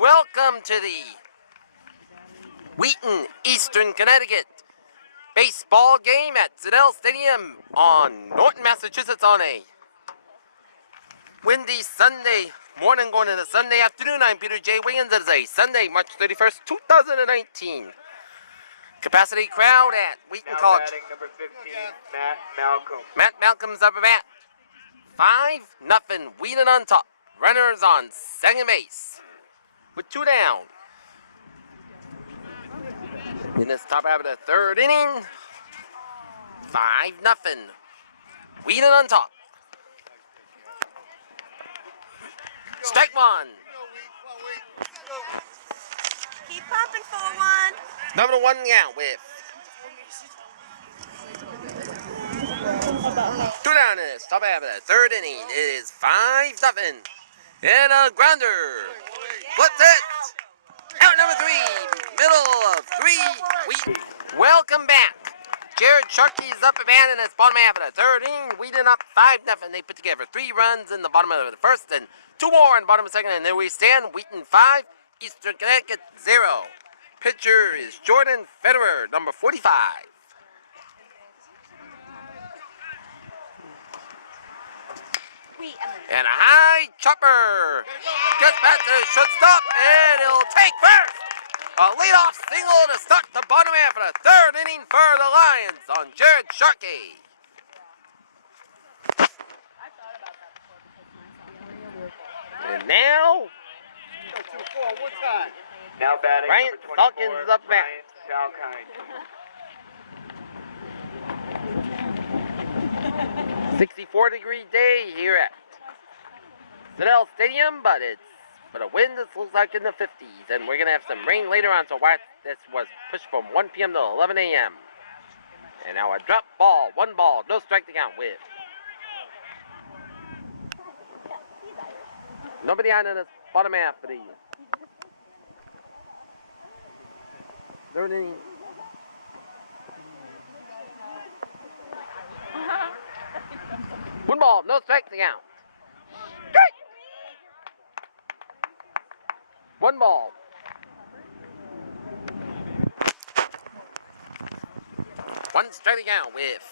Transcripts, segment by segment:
Welcome to the Wheaton, Eastern Connecticut baseball game at Citadel Stadium on Norton, Massachusetts on a windy Sunday morning going into Sunday afternoon. I'm Peter J. Wiggins. It is a Sunday, March 31st, 2019. Capacity crowd at Wheaton College. Batting number 15, Matt Malcolm. Matt Malcolm's up at bat. 5-0, Wheaton on top. Runners on second base with 2 down. In this top half of the third inning, 5-0, Wheaton on top. Strike one. Keep pumping for one. Number 1 out with 2 down in this top half of the third inning. It is 5-0. And a grounder. What's it? Out number 3. Middle of 3. Wheaton. Welcome back. Jared Sharkey's up at bat in this bottom half of the third inning. Wheaton up 5-0. They put together 3 runs in the bottom of the first and 2 more in the bottom of the second. And there we stand. Wheaton 5, Eastern Connecticut 0. Pitcher is Jordan Federer, number 45. And a high chopper. Gets back to the shortstop, and it'll take first. A leadoff single to start the bottom half of the third inning for the Lions on Jared Sharkey. And now, Now batting Bryant number 24, Falcons is up back. Bryant Salkind. 64-degree day here at Citadel Stadium, but a wind that looks like in the 50s, and we're gonna have some rain later on. So this was pushed from 1 p.m. to 11 a.m. And now a drop ball, 1 ball, no strike to count with. Nobody on in this bottom half of the third inning. One ball, no strike to count. Strike! 1 ball. One strike to count with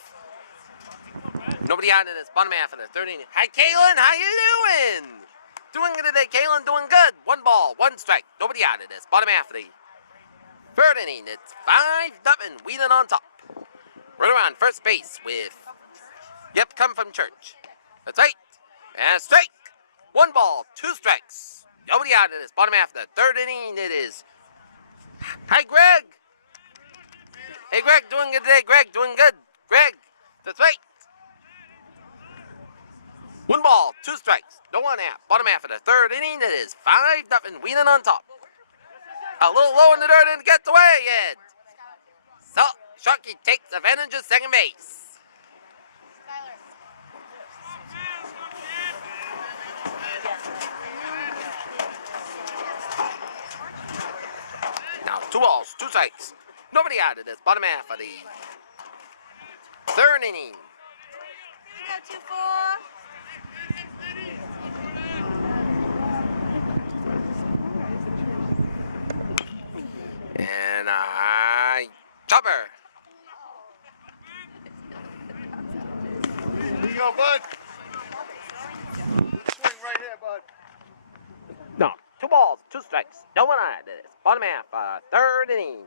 nobody out in this bottom half of the third inning. Hi, Kaylin, how you doing? Doing good today, Kaylin, doing good. 1 ball, 1 strike, nobody out in this bottom half of the third inning. It's 5-0, Wheaton on top. Runner on first base with, yep, come from church. That's right. And a strike. 1 ball, 2 strikes. Nobody out in this bottom half of the third inning. It is. Hi, Greg. Hey, Greg, doing good today. Greg, doing good. Greg, that's right. 1 ball, 2 strikes. No one out. Bottom half of the third inning. It is 5-0, Wheaton on top. A little low in the dirt and it gets away. And so Sharkey takes advantage of second base. Now 2 balls, 2 strikes. Nobody out of this bottom half of the third inning. Here you go, 2-4. And a high chopper. Here you go, bud. Swing right here, bud. No, 2 balls, 2 strikes. No one out of this bottom half of third inning.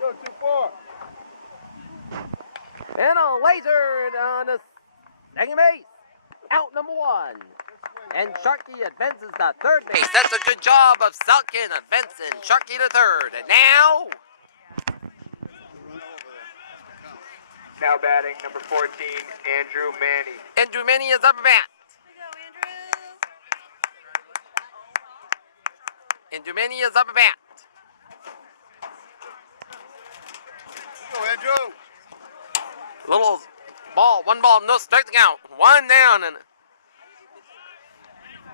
Go 2-4. And a laser on the second base. Out number 1. And Sharkey advances to third base. That's a good job of Salkin advancing Sharkey to third. And now, Now batting number 14, Andrew Manny. Andrew Manny is up at bat. Here you go, Andrew. Andrew Manny is up at bat. Go, Andrew. Little ball, 1 ball, no strike to count. 1 down and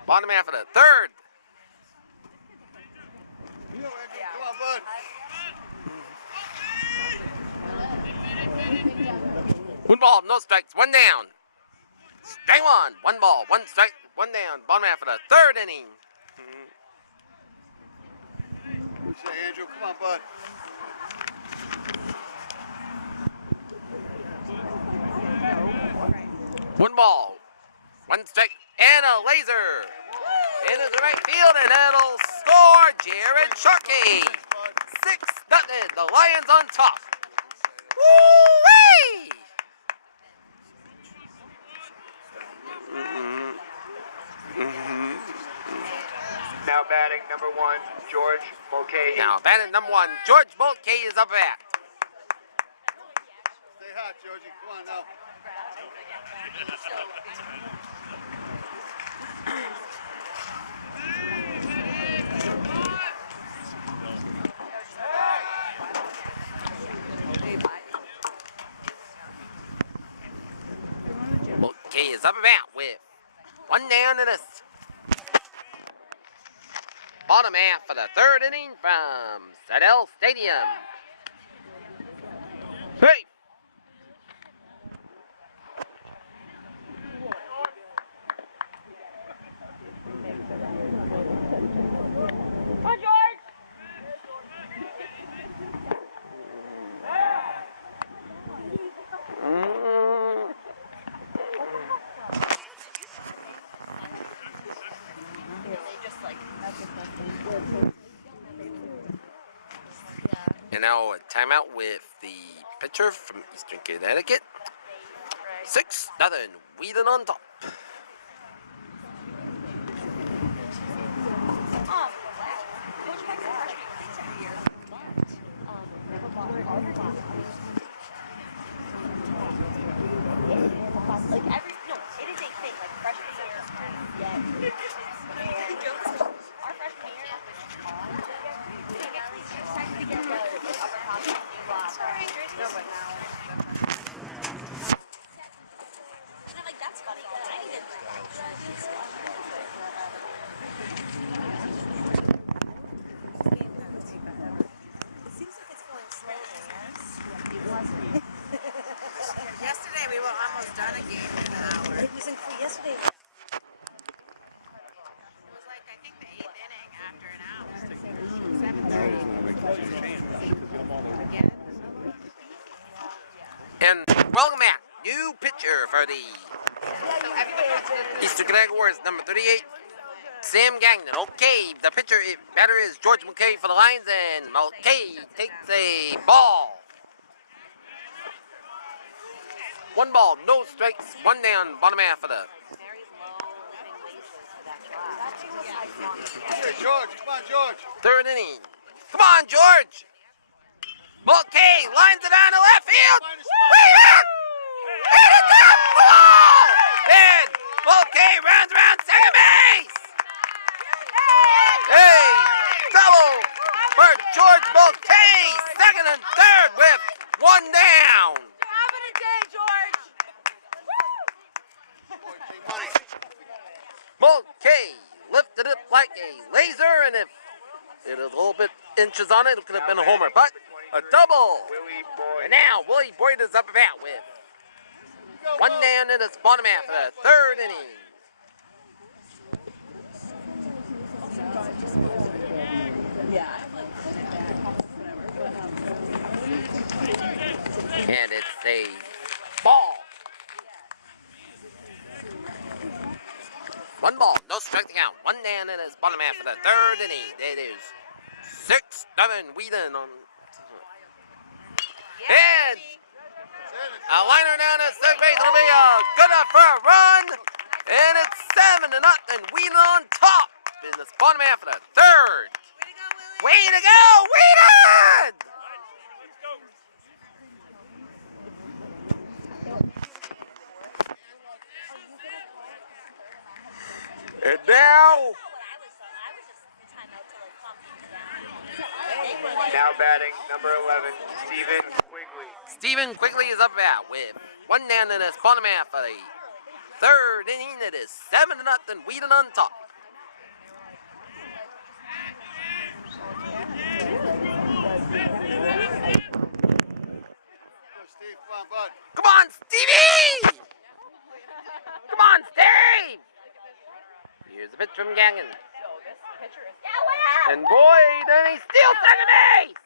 bottom half of the third. Come on, bud. One ball, no strikes, one down. Strike one. One ball, one strike, one down. Bottom half of the third inning. What you say, Andrew? Come on, bud. One ball, one strike, and a laser. Into the right field, and it'll score Jared Sharkey. 6-0. The Lions on top. Woo-wee! Now batting number 1, George Mulcahy. Now, batting number 1, George Mulcahy is up at. Stay hot, Georgie. Come on now. Mulcahy is up at bat with one down and a bottom half of the third inning from Sedell Stadium. Hey! And now a timeout with the pitcher from Eastern Connecticut. 6-0. Wheaton on top. Yesterday we were almost done a game in an hour. It was yesterday. It was like, I think the 8th inning after an hour. 7:30. Again? And welcome back. New pitcher for the Eastern Connecticut Warriors, number 38, Sam Gagnon. Okay, the batter is George Mulcahy for the Lions, and Mulcahy takes a ball. One ball, no strikes, one down, bottom half of the Hey, George. Come on, George. third inning. Come on, George! Mulcahy lines it on the left field. And it's a ball! And Mulcahy runs around second base. Hey, double for George Mulcahy, second and third with one down. Having a day, George! Money. Mulcahy lifted it like a laser, and if it was a little bit inches on it, it could have been a homer, but a double. Willie Boyd. And now Willie Boyd is up at bat with one down in the bottom half of the third inning. And it's a ball. One ball, no strike to count. One down in his bottom half of the third inning. It is 6-0 Wheaton on. And a liner down at third base. It'll be good enough for a run. And it's 7-0 Wheaton on top in this bottom half of the third. Way to go, Wheaton! And now, Now batting number 11, Stephen Quigley. Stephen Quigley is up at with one down in his bottom half of the third inning. It is 7-0 Wheaton on top. Steve, come on, bud. Come on, Stevie! Come on, Steve! Here's a pitch from Gangan. And boy, then he steals second base!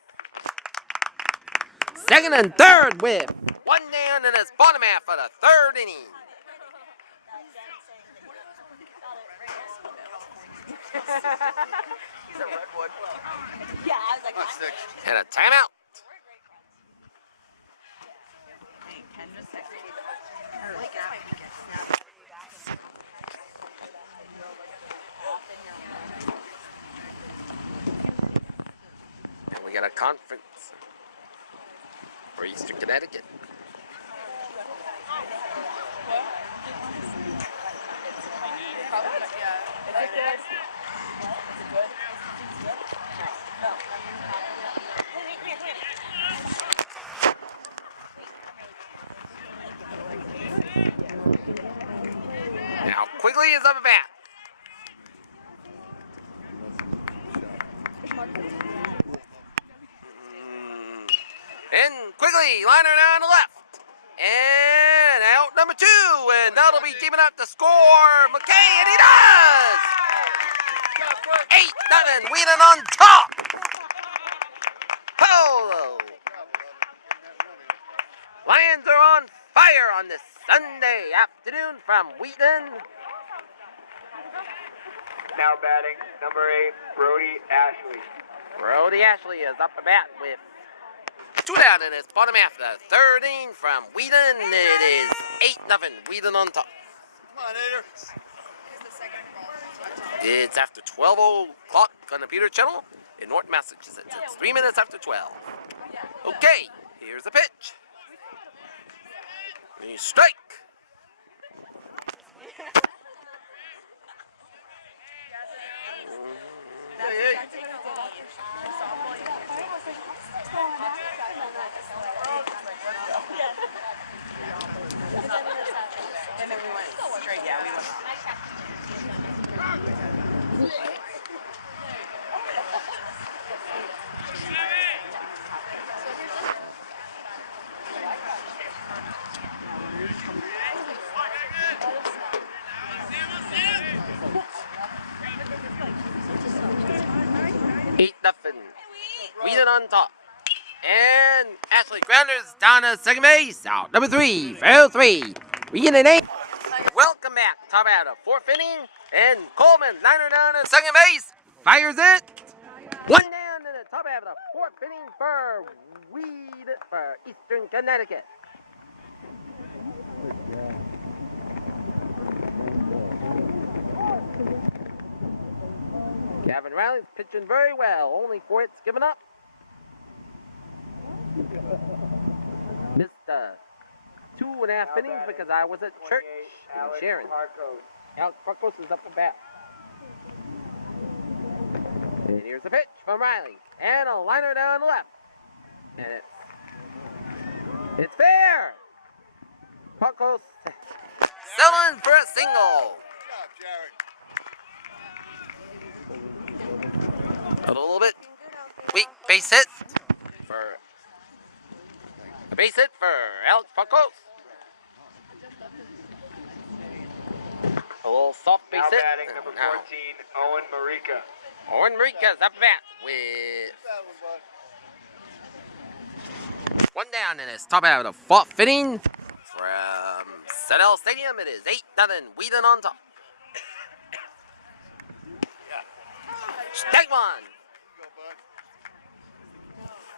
Second and third with one down in his bottom half of the third inning. He's a redwood. Yeah, I was like, Come on, Stick. And a timeout. Ken just texted me back. Like after he gets snapped. And we got a conference for Eastern Connecticut. Now Quigley is up at bat. And Quigley, liner down the left. And out number 2. And that'll be keeping up the score. McKay, and he does! 8-0, Wheaton on top. Polo. Lions are on fire on this Sunday afternoon from Wheaton. Now batting number 8, Brody Ashley. Brody Ashley is up at bat with 2 down in his bottom half of the third inning from Wheaton. It is 8-0, Wheaton on top. Come on, Ader. It's after 12 o'clock on the Peter Channel in North Massachusetts. It's 3 minutes after 12. Okay, here's the pitch. And you strike. And then we went straight, yeah, we went. 8-0. Wheaton on top. And Ashley grounders down to second base. Out number 3, fair 3. Wheaton 8. Welcome back. Top out of 4th inning. And Coleman, liner down to second base. Fires it. 1 down in the top half of the 4th inning for Eastern Connecticut. Gavin Riley's pitching very well. Only 4 hits given up. Missed 2.5 innings because I was at church in Sharon. Alex Parkos is up at bat. And here's the pitch from Riley. And a liner down the left. And it's fair. Parkos selling for a single. Good job, Jared. A little bit weak base hit for Alex Parkos. A little soft base Now hit. batting number 14, Owen Marika. Owen Marika's up bat with That one, bud. 1 down in his top out of the 4th inning from Sedell Stadium. It is 8-0, Wheaton on top. Strike 1. Go, bud.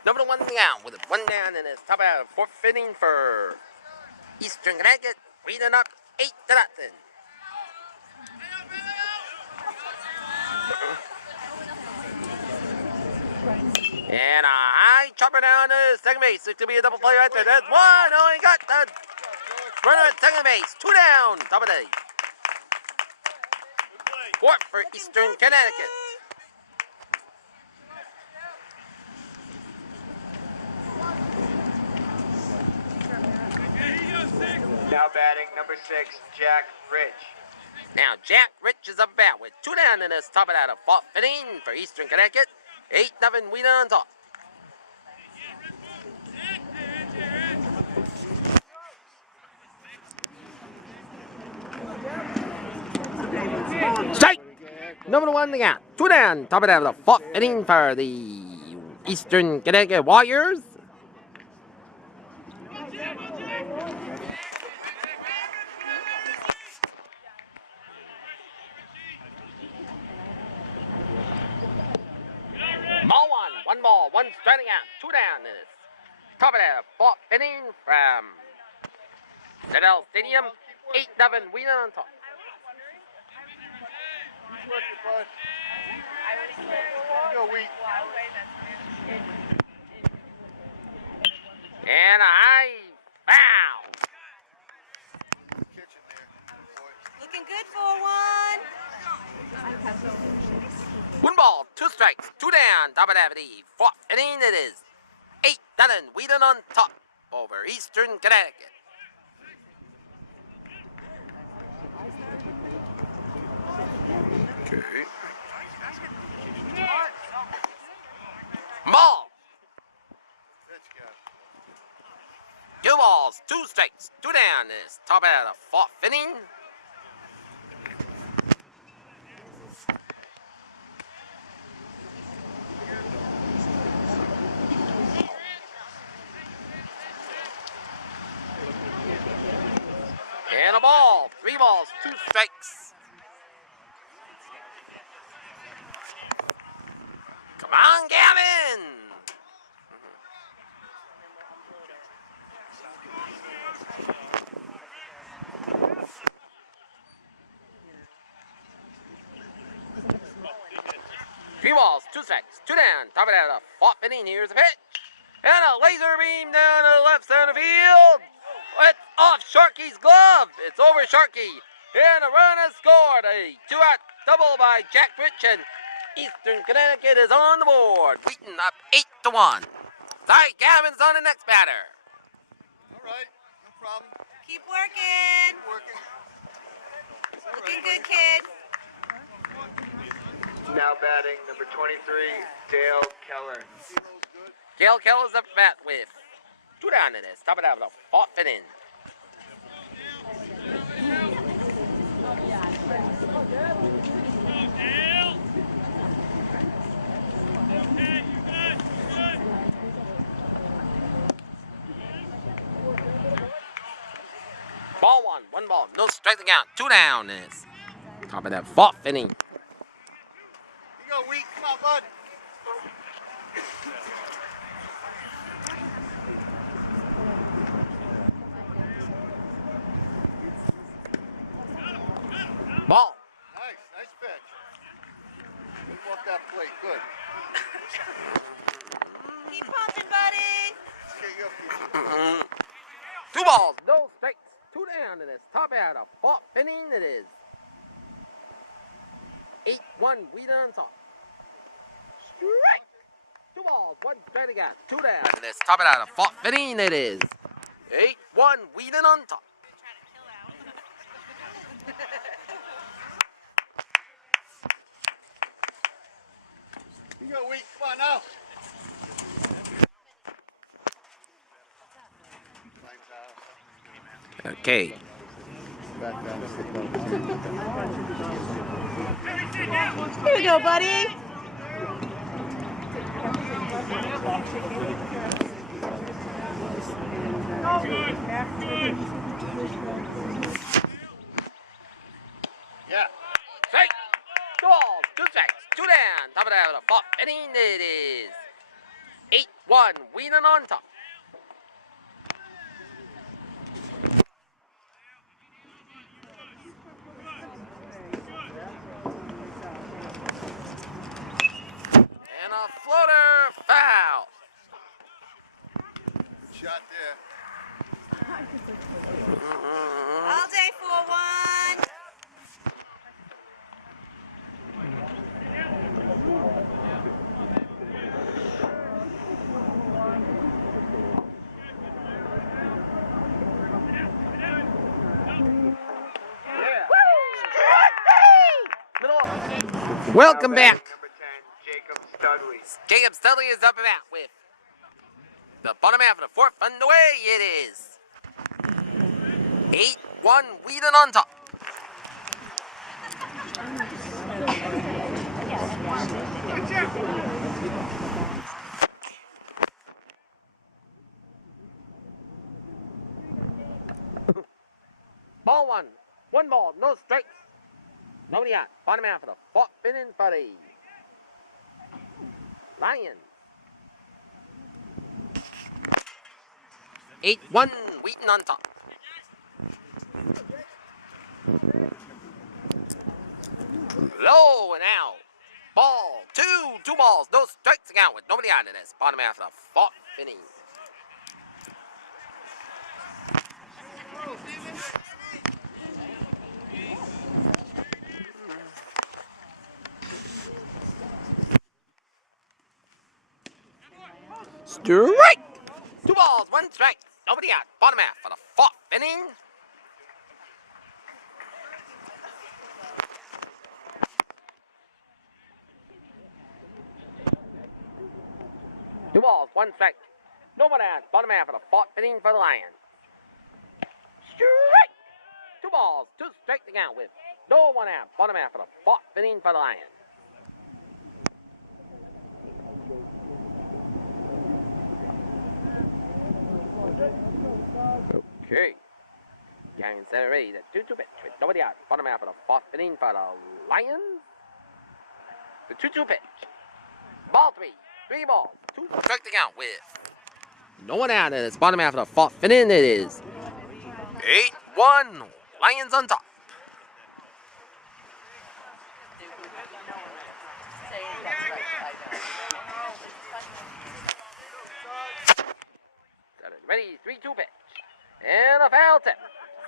Number 1 down with a 1 down in his top out of 4th inning for Eastern Connecticut. Wheaton up 8-0. And a high chopper down to second base. It could be a double play right there. There's 1. Oh, he got the runner at second base. 2 down. Top of the 4th for Eastern Connecticut. Now batting number 6, Jack Rich. Now Jack Rich is up bat with 2 down in his top out of 4th inning for Eastern Connecticut. 8-0, Wheaton on top. Number one, they got 2 down. Top of that, the fourth inning for the Eastern Connecticut Warriors. Ball one ball, one striking out, 2 down. This top of that, fourth inning from Citadel Stadium, 8-0. Wheaton on top. Keep working, bud. Go, Wheat. And a high foul. Kitchen there, boy. Looking good for one. 1 ball, 2 strikes, 2 down. Top of that, the fourth inning. It is 8-0. Wheaton on top over Eastern Connecticut. Okay. Ball. Let's go. 2 balls, 2 strikes, 2 down. This top of the fourth inning. And a ball, 3 balls, 2 strikes. Come on, Gavin! Three balls, 2 strikes, 2 down. Top of that, the fourth inning. Here's a pitch. And a laser beam down to the left center field. It's off Sharkey's glove. It's over Sharkey. And a run has scored. A 2-out double by Jack Rich. And Eastern Connecticut is on the board. Wheaton up 8-1. Sorry, Gavin's on the next batter. All right, no problem. Keep working. Working. Looking good, kid. Now batting number 23, Dale Keller. Kilo's good. Gail Keller's up bat with 2 down in this. Top of that, the fourth inning. Ball 1 ball, no striking out, 2 down in this. Top of that fourth inning. You go, Wheat. Come on, bud. Ball. Nice pitch. Good off that plate. Good. Keep pumping, buddy. Let's get you up here. 2 balls, no strikes, 2 down in this. Top out of fourth inning. It is 8-1. Wheaton on top. Strike. 2 balls, 1 strike again, 2 down in this. Top it out of fourth inning. It is 8-1. Wheaton on top. You go, Wheat. Come on now. Okay. Here we go, buddy. Yeah. Strike. 2 balls, 2 strikes, 2 down. Top it out of fourth inning. It is 8-1. Wheaton on top. And a floater foul. Shot there. All day for one. Welcome back. Number 10, Jacob Studley. Jacob Studley is up and out with the bottom half of the fourth underway. It is 8-1. Wheaton on top. 1. 1 ball, no strikes. Nobody out. Bottom half of the 4th inning for the Lions. 8-1, Wheaton on top. Low and out. Ball, 2 balls, no strikes again with nobody out in this. Bottom half of the 4th inning. Strike! 2 balls, 1 strike. Nobody out. Bottom half for the 4th inning. Two balls, 1 strike. Nobody out. Bottom half of the 4th inning for the Lions. Strike! 2 balls, 2 strikes to count with. No 1 out. Bottom half of the 4th inning for the Lions. Okay. Giants are ready. The 2-2 pitch with nobody out. Bottom half of the 4th inning for the Lions. The 2-2 pitch. Ball 3. 3 balls. 2 strikes to count with. No one out. It's bottom half of the 4th inning. It is 8-1. Lions on top. Ready, 3-2 pitch. And a foul tip.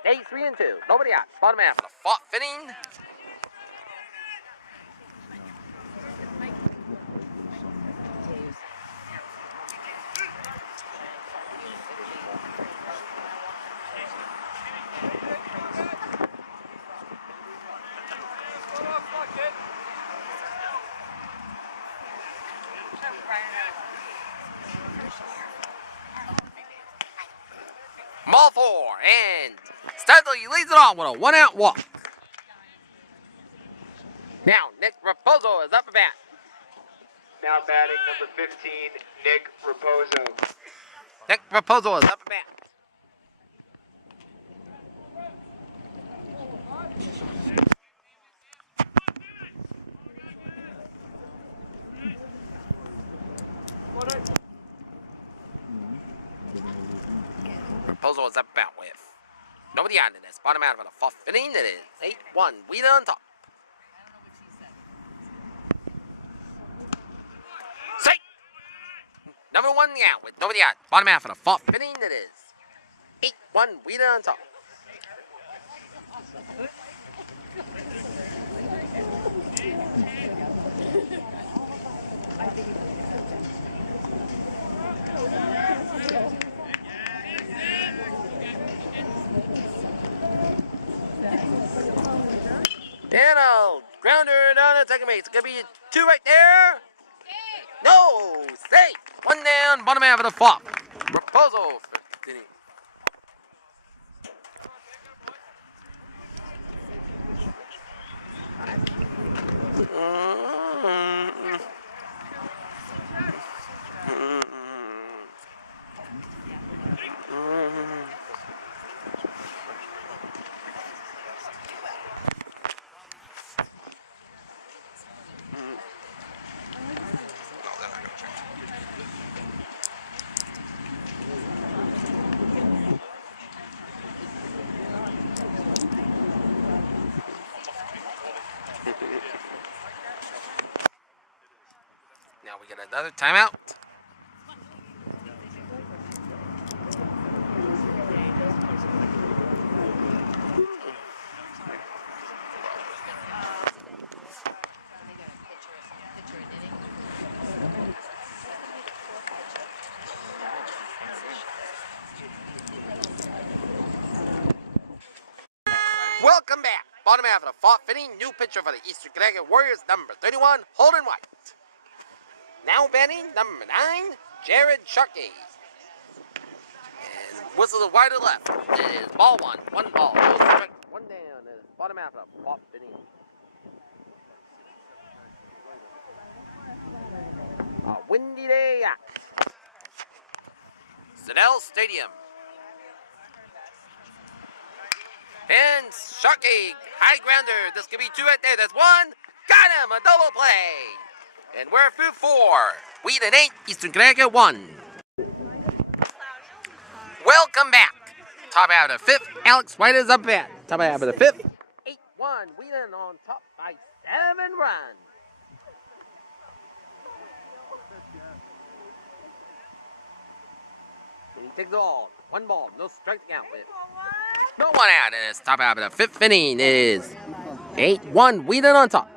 Stays 3-2. Nobody out. Bottom half of the 4th inning. Ball 4, and Studley leads it on with a 1-out walk. Now, Nick Raposo is up at bat. Now batting number 15, Nick Raposo. Nick Raposo is up at bat. Raposo is up at bat with nobody out in this. Bottom out of the 4th inning. It is 8-1. Wheaton on top. Strike! Number 1 out with nobody out. Bottom half of the 4th inning. It is 8-1. Wheaton on top. And a grounder down at second base. It's going to be 2 right there. No, safe. 1 down, bottom half of the 4th. Raposo. Now we get another timeout. Welcome back. Bottom half of the 4th inning. New pitcher for the Eastern Connecticut Warriors, number 31, Holden White. Now batting, number 9, Jared Sharkey. And whistle to wide to left. It is ball 1. 1 ball. No strike. 1 down. It is bottom half of the 4th inning. A windy day at Siddell Stadium. And Sharky, high grounder. This could be two right there. That's one. Got him, a double play. And we're through 4. Wheaton 8, Eastern Connecticut 1. Welcome back. Top out of the 5th. Alex White is up at. Top out of the 5th. 8-1. Wheaton on top by 7 runs. And he takes the ball. 1 ball. No strike to count with. No one out. And it's top out of the 5th inning is 8-1. Wheaton on top.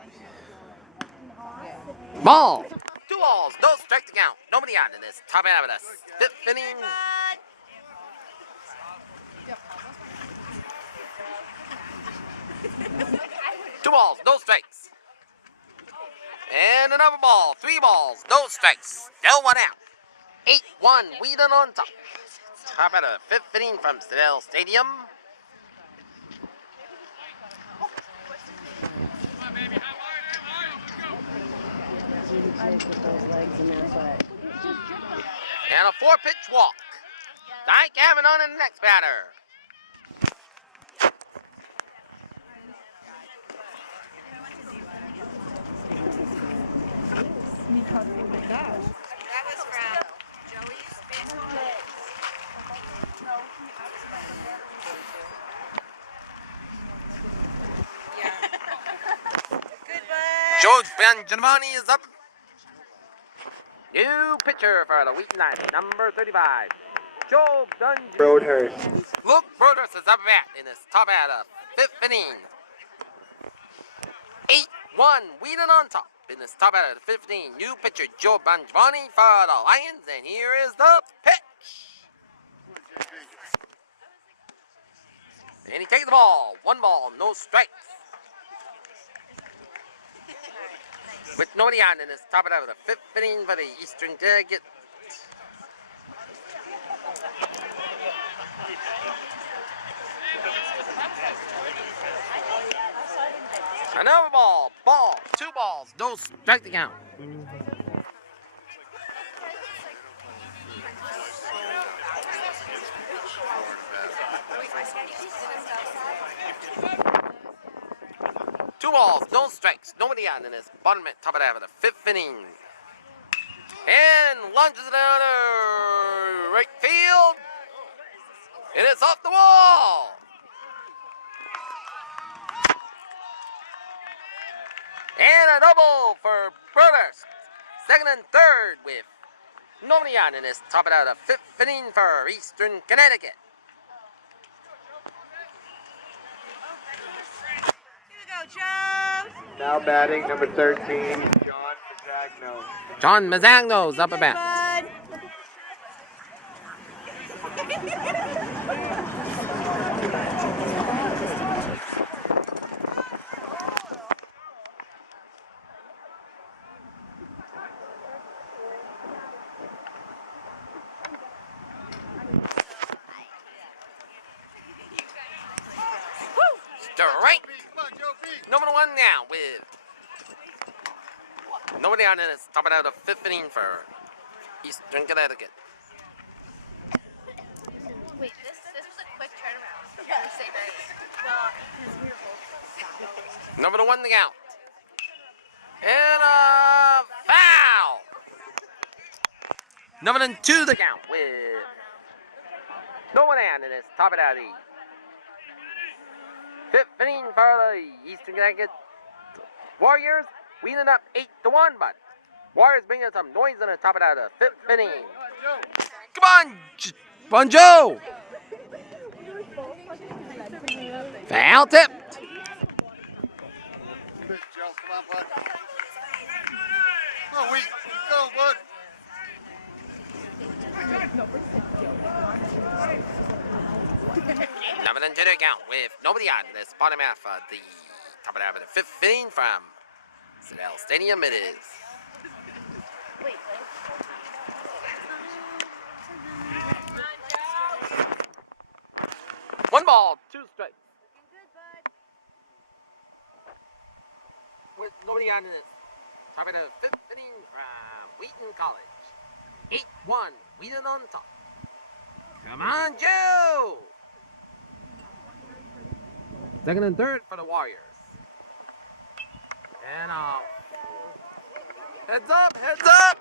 Ball. 2 balls. No strike to count. Nobody out in this. Top out of the 5th inning. 2 balls, no strikes. And another ball, 3 balls, no strikes. Still 1 out. 8-1, Wheaton on top. Top out of the 5th inning from Stadell Stadium. And a 4-pitch walk. Dyke Gavin on the next batter. That was from Joey's baseball. Yeah. Goodbye. George Giovanni is up. New pitcher for the Wheaton Lyons, number 35. Joe Dungeon. Broadhurst. Luke Brothers is up at in this top out of 5th inning. 8-1, Wheaton on top in this top out of the 5th inning. New pitcher Joe Giovanni for the Lions, and here is the pitch. And he takes the ball. 1 ball, no strikes. With nobody on in this top out of the 5th inning for the Eastern Connecticut. Another ball, 2 balls, no strike to count. Two balls, no strikes, nobody on in this bottom at top of that of the 5th inning. And lunges it out of right field. And it's off the wall. And a double for Brothers. 2nd and 3rd with nobody on in this top it out of 5th inning for Eastern Connecticut. Here we go, Joe. Now batting number 13, John Mazzagno. John Mazzagno's up at bat. Strike. Number 1 now with nobody on in this top it out of 5th inning for Eastern Connecticut. Wait, this was a quick turnaround. Yeah, say that. Well, because we were both. Number 1 to count. And a foul. Number 2 to count with no one on in this top it out of the 5th inning for the Eastern Connecticut Warriors. Wheaton up 8-1, but Warriors bringing some noise on the top of that 5th inning. Come on, Joe! Foul tipped. Pitch, Joe. Come on, bud. Come on, Wheat. Keep going, bud. Number 2 to count with nobody on this bottom half of the top of the 5th inning from Stadell Stadium. It is. One ball, 2 strikes. With nobody on this top of the 5th inning from Wheaton College. 8-1, Wheaton on top. Come on, Joe! Second and third for the Warriors. And heads up, heads up!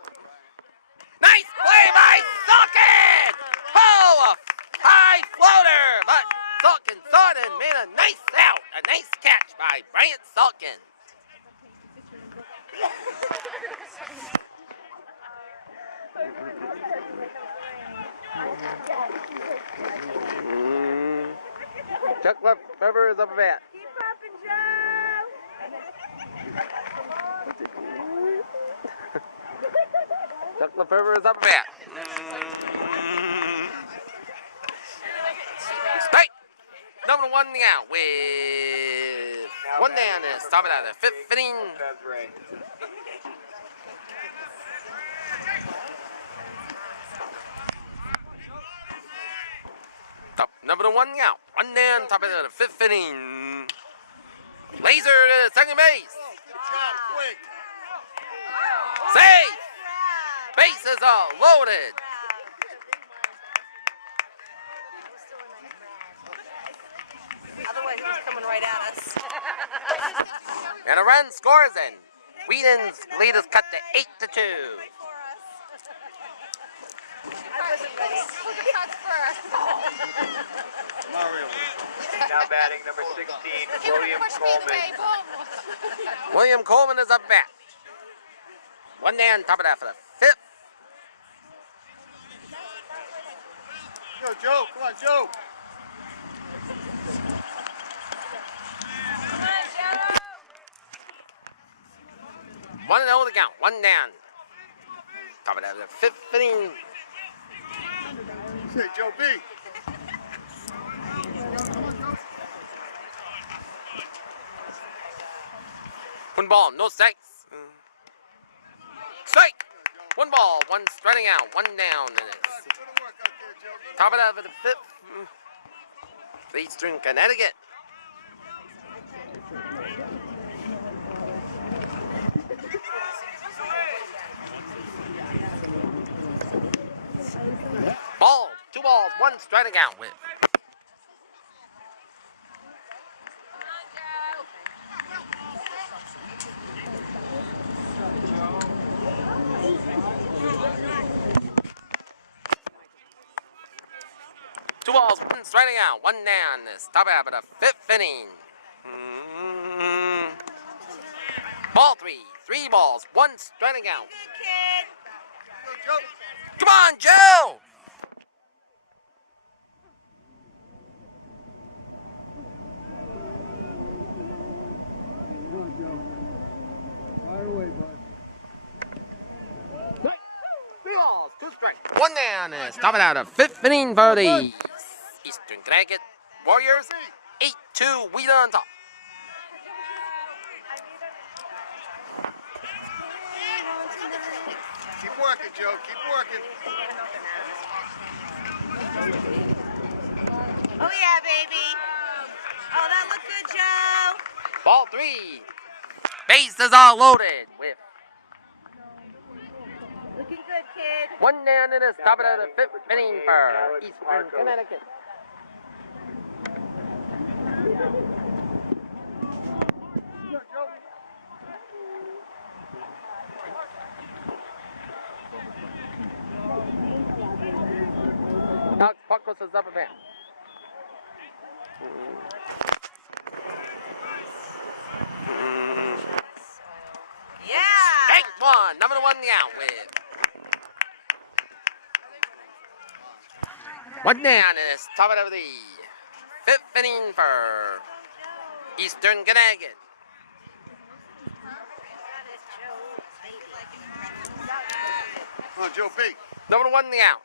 Nice play by Salkin! Oh, a high floater, but Salkin saw it and made a nice out. A nice catch by Bryant Salkin. Chuck Lefevre is up a bat. Keep popping, Joe. Chuck Lefevre is up a bat. Strike. Number one out with one down and stop it out of the fifth inning. Top number one out. One down, top of the fifth inning. Laser to second base. Good job, quick. Safe. Bases are loaded. Otherwise, he's coming right at us. And a run scores in. Wheaton's lead is cut to 8-2. Now batting number 16, William Coleman. William Coleman is up bat. One down, top of that for the fifth. Yo, Joe, come on, Joe. One and 0 to count. One down. Top of that for the fifth inning. Say, Joe B. One ball, no strikes. Strike! One ball, one striking out, one down. And it's Good work out there, Joe. Good top of that for the fifth. Eastern Connecticut. Ball, two balls, one striking out with. Two balls, one striking out, one down. This top half of the fifth inning. Ball three, three balls, one striking out. Good kid. Go, Joe. Come on, Joe! Come on, Joe. Fire away, bud. Three balls, two strikes, one down. This top it out of fifth inning for the Eastern Connecticut Warriors. 8-2, Wheaton on top. Keep working, Joe. Keep working. Oh, yeah, baby. Oh, that looked good, Joe. Ball three. Bases are loaded with Looking good, kid. one down in the top of the fifth inning for Eastern Connecticut. Go, Joe. Alex Puckles is up a bit. Yeah. Strike one, number one out with one down in the top of the fifth inning for Eastern Connecticut. Come on, Joe B. Number one out.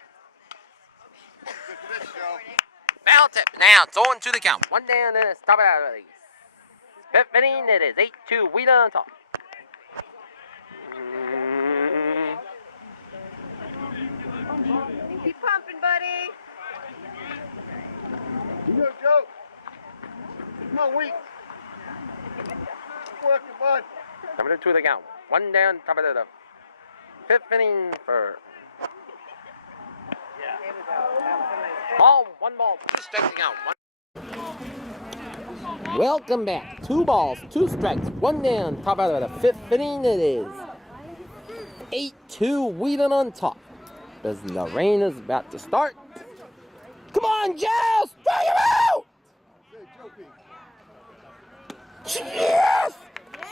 Good for this, Joe. Foul tip. Now it's 0 to the count. One down and it's top it out of the fifth inning. It is 8-2. Wheaton on top. Keep pumping, buddy. You go, Joe. Come on, Wheat. Keep working, bud. Number 2 to the count. One down, top of the fifth inning for ball, one ball, two striking out. One. Welcome back. 2 balls, 2 strikes, 1 down. Top out of the 5th inning. It is 8-2 Wheaton on top. As the rain is about to start. Come on, Joe! Strike him out! Yes!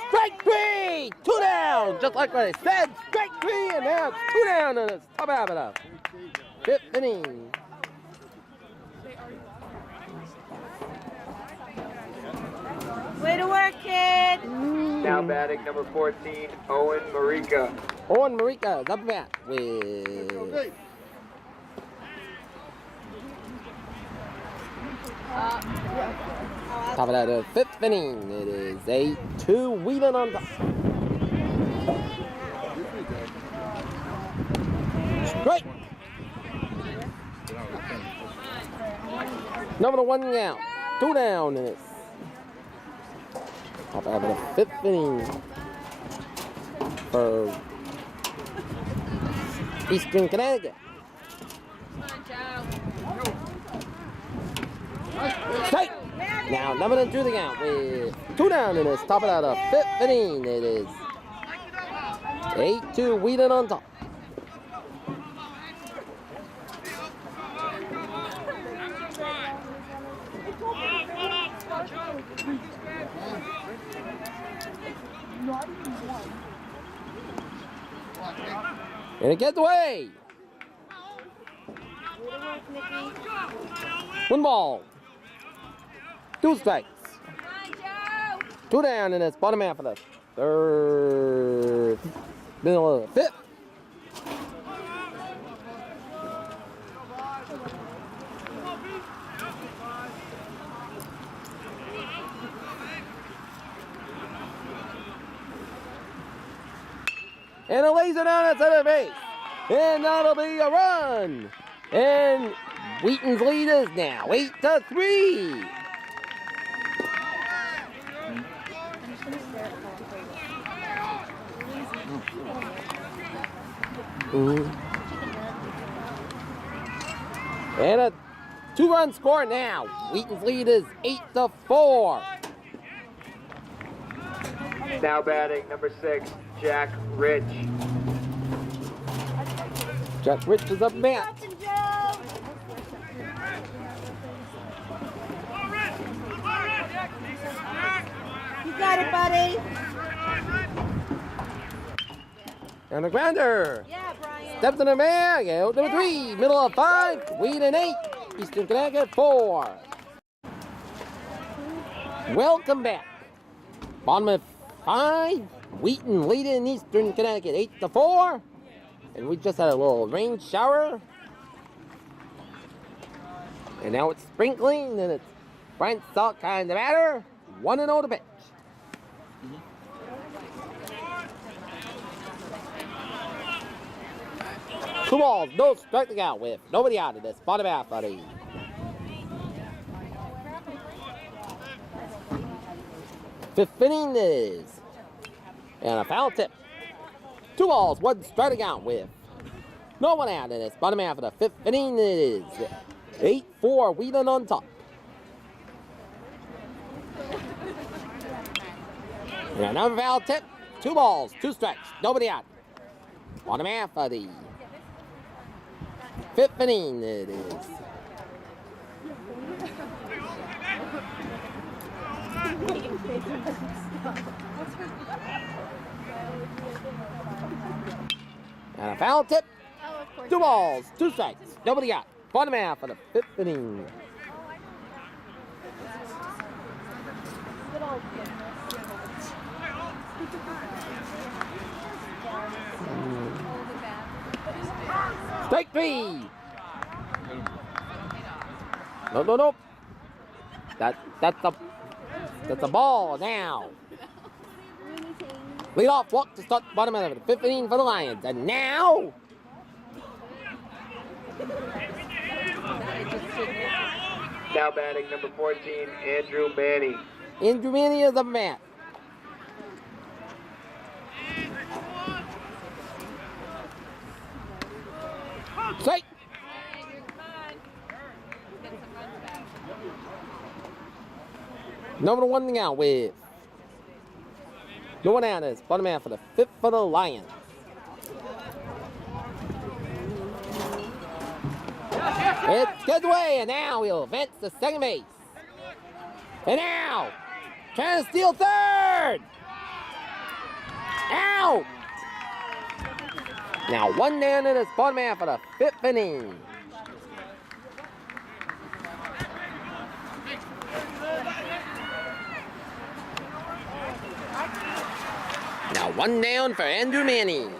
Strike 3! 2 down! Just like what I said. Strike 3, and now it's 2 down, and it's top out of the 5th inning. Way to work, kid. Now batting number 14, Owen Marika. Owen Marika is up bat with top of the 5th inning. It is 8-2 Wheaton on top. Strike. Number 1 out. 2 down, and it's top of the 5th inning for Eastern Connecticut. Strike. Now number 2 the count with 2 down, and it's top of the 5th inning. It is 8-2 Wheaton on top. And it gets away. 1 ball, 2 strikes, 2 down, and it's bottom half of the 3rd, middle of the 5th. And a laser down at center base. And that'll be a run. And Wheaton's lead is now 8-3. And a 2-run score now. Wheaton's lead is 8-4. Now batting number 6, Jack Rich. Jack Rich is up bat. You got it, buddy. And a grounder. Yeah, Brian. Steps in the bag. Out number 3. Middle of 5. Wheaton 8. Eastern Connecticut 4. Welcome back. Bottom of 5. Wheaton leading Eastern Connecticut 8-4. And we just had a little rain shower. And now it's sprinkling, and it's Brent Salt kind of batter. 1-0 to pitch. Two balls, no strike the out with. Nobody out of this. Bottom half, buddy. Fifth inning is. And a foul tip. 2 balls, 1 striking out with. No one out in this. Bottom half of the 5th inning is 8-4 Wheaton on top. And another foul tip. 2 balls, 2 strikes. Nobody out. Bottom half of the 5th inning it is. And a foul tip. 2 balls, 2 strikes. Nobody got. Bottom half of the 5th inning. Strike 3. No. That's a ball now. Lead off walk to start the bottom of the 5th inning for the Lions. And now. Now batting number 14, Andrew Manny. Andrew Manny is a man. Strike. Number one out with no one out is bottom half of the fifth for the Lions. It's gets away, and now he'll advance to second base. And now, trying to steal third. Out. Now one down in his bottom half of the fifth inning. Now one down for Andrew Manning.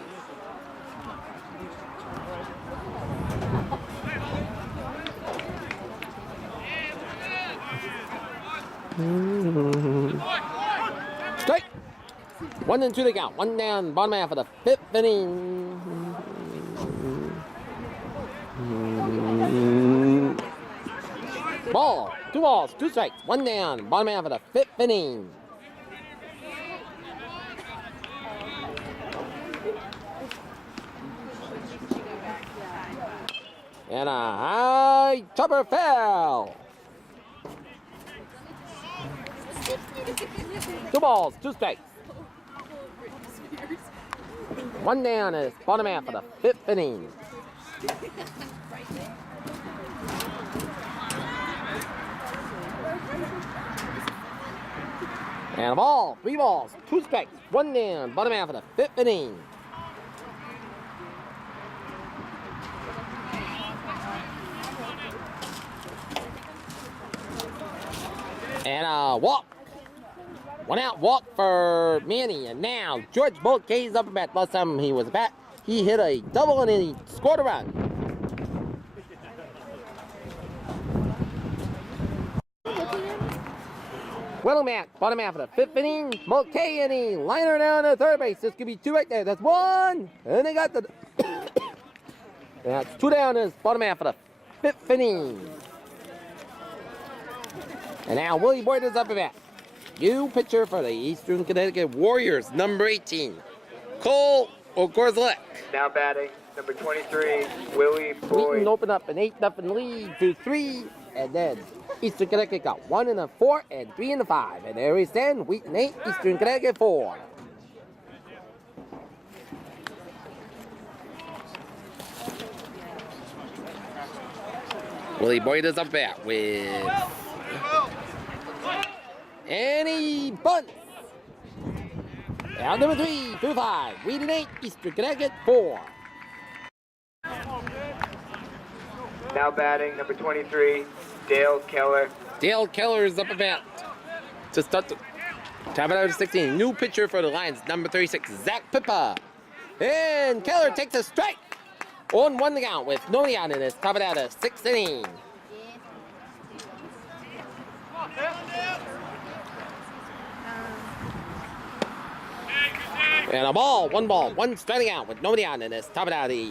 Strike. 1-2 they count. One down, bottom half of the fifth inning. Ball. 2 balls, 2 strikes. One down, bottom half of the fifth inning. And a high chopper fell. 2 balls, 2 strikes. One down is bottom half of the fifth inning. And a ball, 3 balls, 2 strikes. One down, bottom half of the fifth inning. And a walk. 1 out walk for Manny. And now George Bulkey's up at bat. Last time he was at bat, he hit a double and he scored a run. Whittleman, bottom half of the fifth inning. Mulcahy and he liner down to third base. This could be 2 right there. That's 1. And they got the. That's 2 down is bottom half of the fifth inning. And now Willie Boyd is up at bat. New pitcher for the Eastern Connecticut Warriors, number 18, Cole Ogorzlek. Now batting, number 23, Willie Wheaton Boyd. opened up an 8-0 lead through 3, and then Eastern Connecticut got 1 and a 4 and 3 and a 5. And there we stand, Wheaton 8, Eastern Connecticut 4. Willie Boyd is up at bat with. And he bunts. Out number 3 through 5. Wheaton 8, Eastern Connecticut 4. Now batting, number 23, Dale Keller. Dale Keller is up at bat to start the top it out of 16. New pitcher for the Lions, number 36, Zach Pippa. And Keller takes a strike. 1-1 to count with nobody out in this. Top it out of 6th inning. And a ball, 1 ball, 1 striking out with nobody out in this. Top it out of the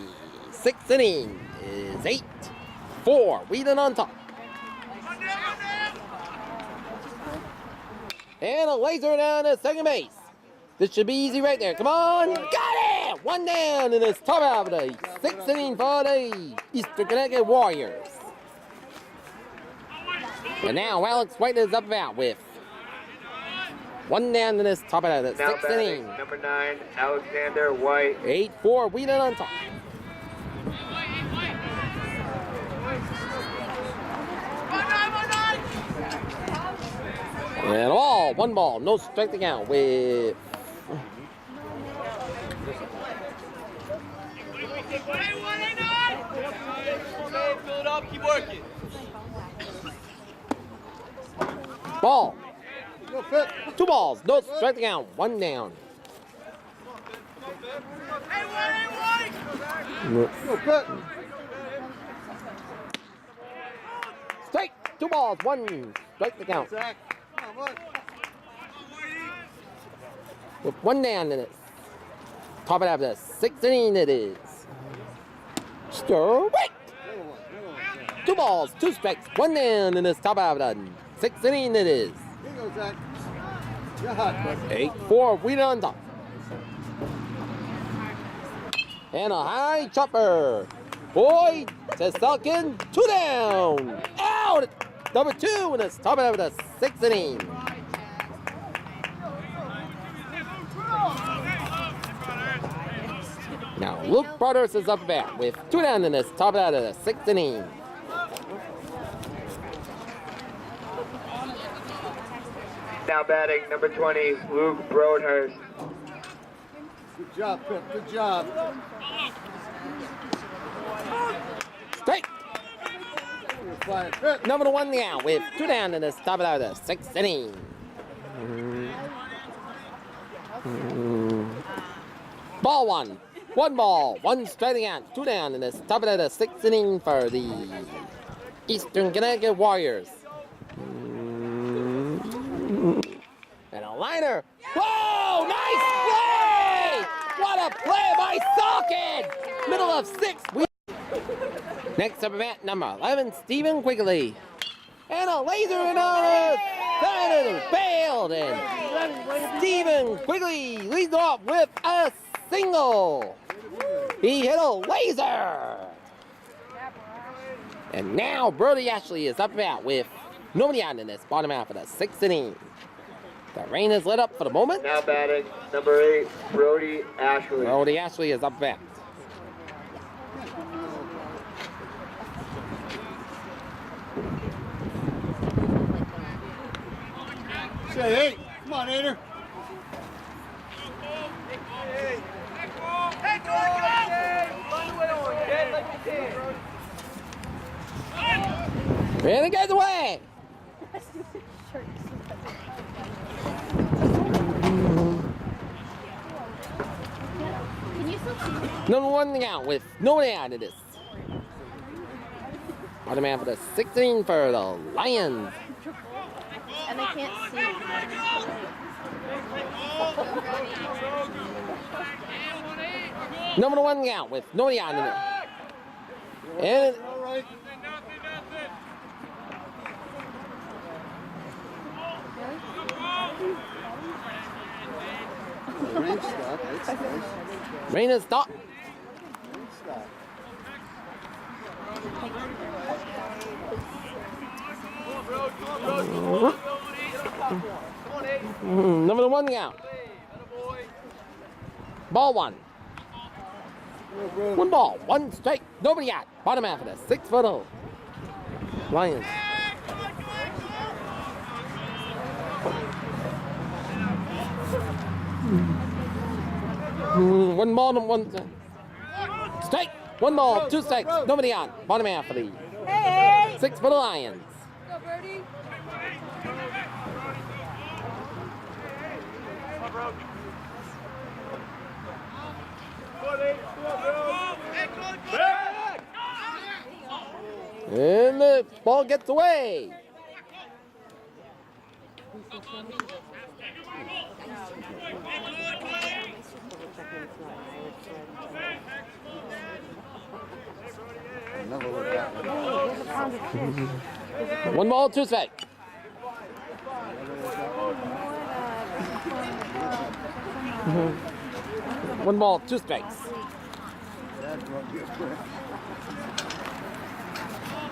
6th inning is 8-4. Wheaton on top. And a laser down to second base. This should be easy right there. Come on. Got it! 1 down in this top out of the 6th inning for the Eastern Connecticut Warriors. And now Alex White is up about with 1 down in this top out of the Now 6th batting, inning. number 9, Alexander White. 8-4. Wheaton on top. And all 1 ball, no strike to count with. Fill it up, keep working. Ball. Go fit. 2 balls, no strike to count. 1 down. Go fit. Strike. 2 balls, 1 strike to count. Zach. Come on, bud. With 1 down in it. Top it out of the 6th inning it is. Strike. Little one, 2 balls, 2 strikes, 1 down in this top out of the 6th inning it is. Here you go, Zach. You're hot, bud. 8-4, Wheaton on top. And a high chopper. Boyd to Selkin, 2 down. Out. Number 2 in this top out of the 6th inning. Now Luke Brothers is up back with 2 down in this top out of the 6th inning. Now batting number 20, Luke Broadhurst. Good job, Pitt. Good job. Straight. You're flying, Pitt. Number 1 now with 2 down in this top out of the 6th inning. Ball 1. 1 ball, 1 strike out, 2 down in this top of the 6th inning for the Eastern Connecticut Warriors. And a liner. Whoa, nice play! What a play by Salkin! Middle of 6. Next up at number 11, Stephen Quigley. And a laser and on it. That failed, and Stephen Quigley leads off with a single. He hit a laser. And now Brody Ashley is up out with nobody out in this bottom half of the 6th inning. The rain is lit up for the moment. Now batting number 8, Brody Ashley. Brody Ashley is up back. Say, hey, come on, Ader. And it goes away. Number 1 out with nobody out of this. Bottom half of the 16 for the Lions. And they can't see. Number 1 out with nobody out of it. And All right. Rain stop. That's nice. rain has stopped. Rain stop. Number 1 out. Ball 1. 1 ball, 1 strike, nobody out. Bottom half of the 6-foot Lions. One ball and 1 strike. 1 ball, 2 strikes, nobody out. Bottom half of the 6-foot Lions. And the ball gets away. Never look back. 1 ball, 2 strikes. One ball, 2 strikes.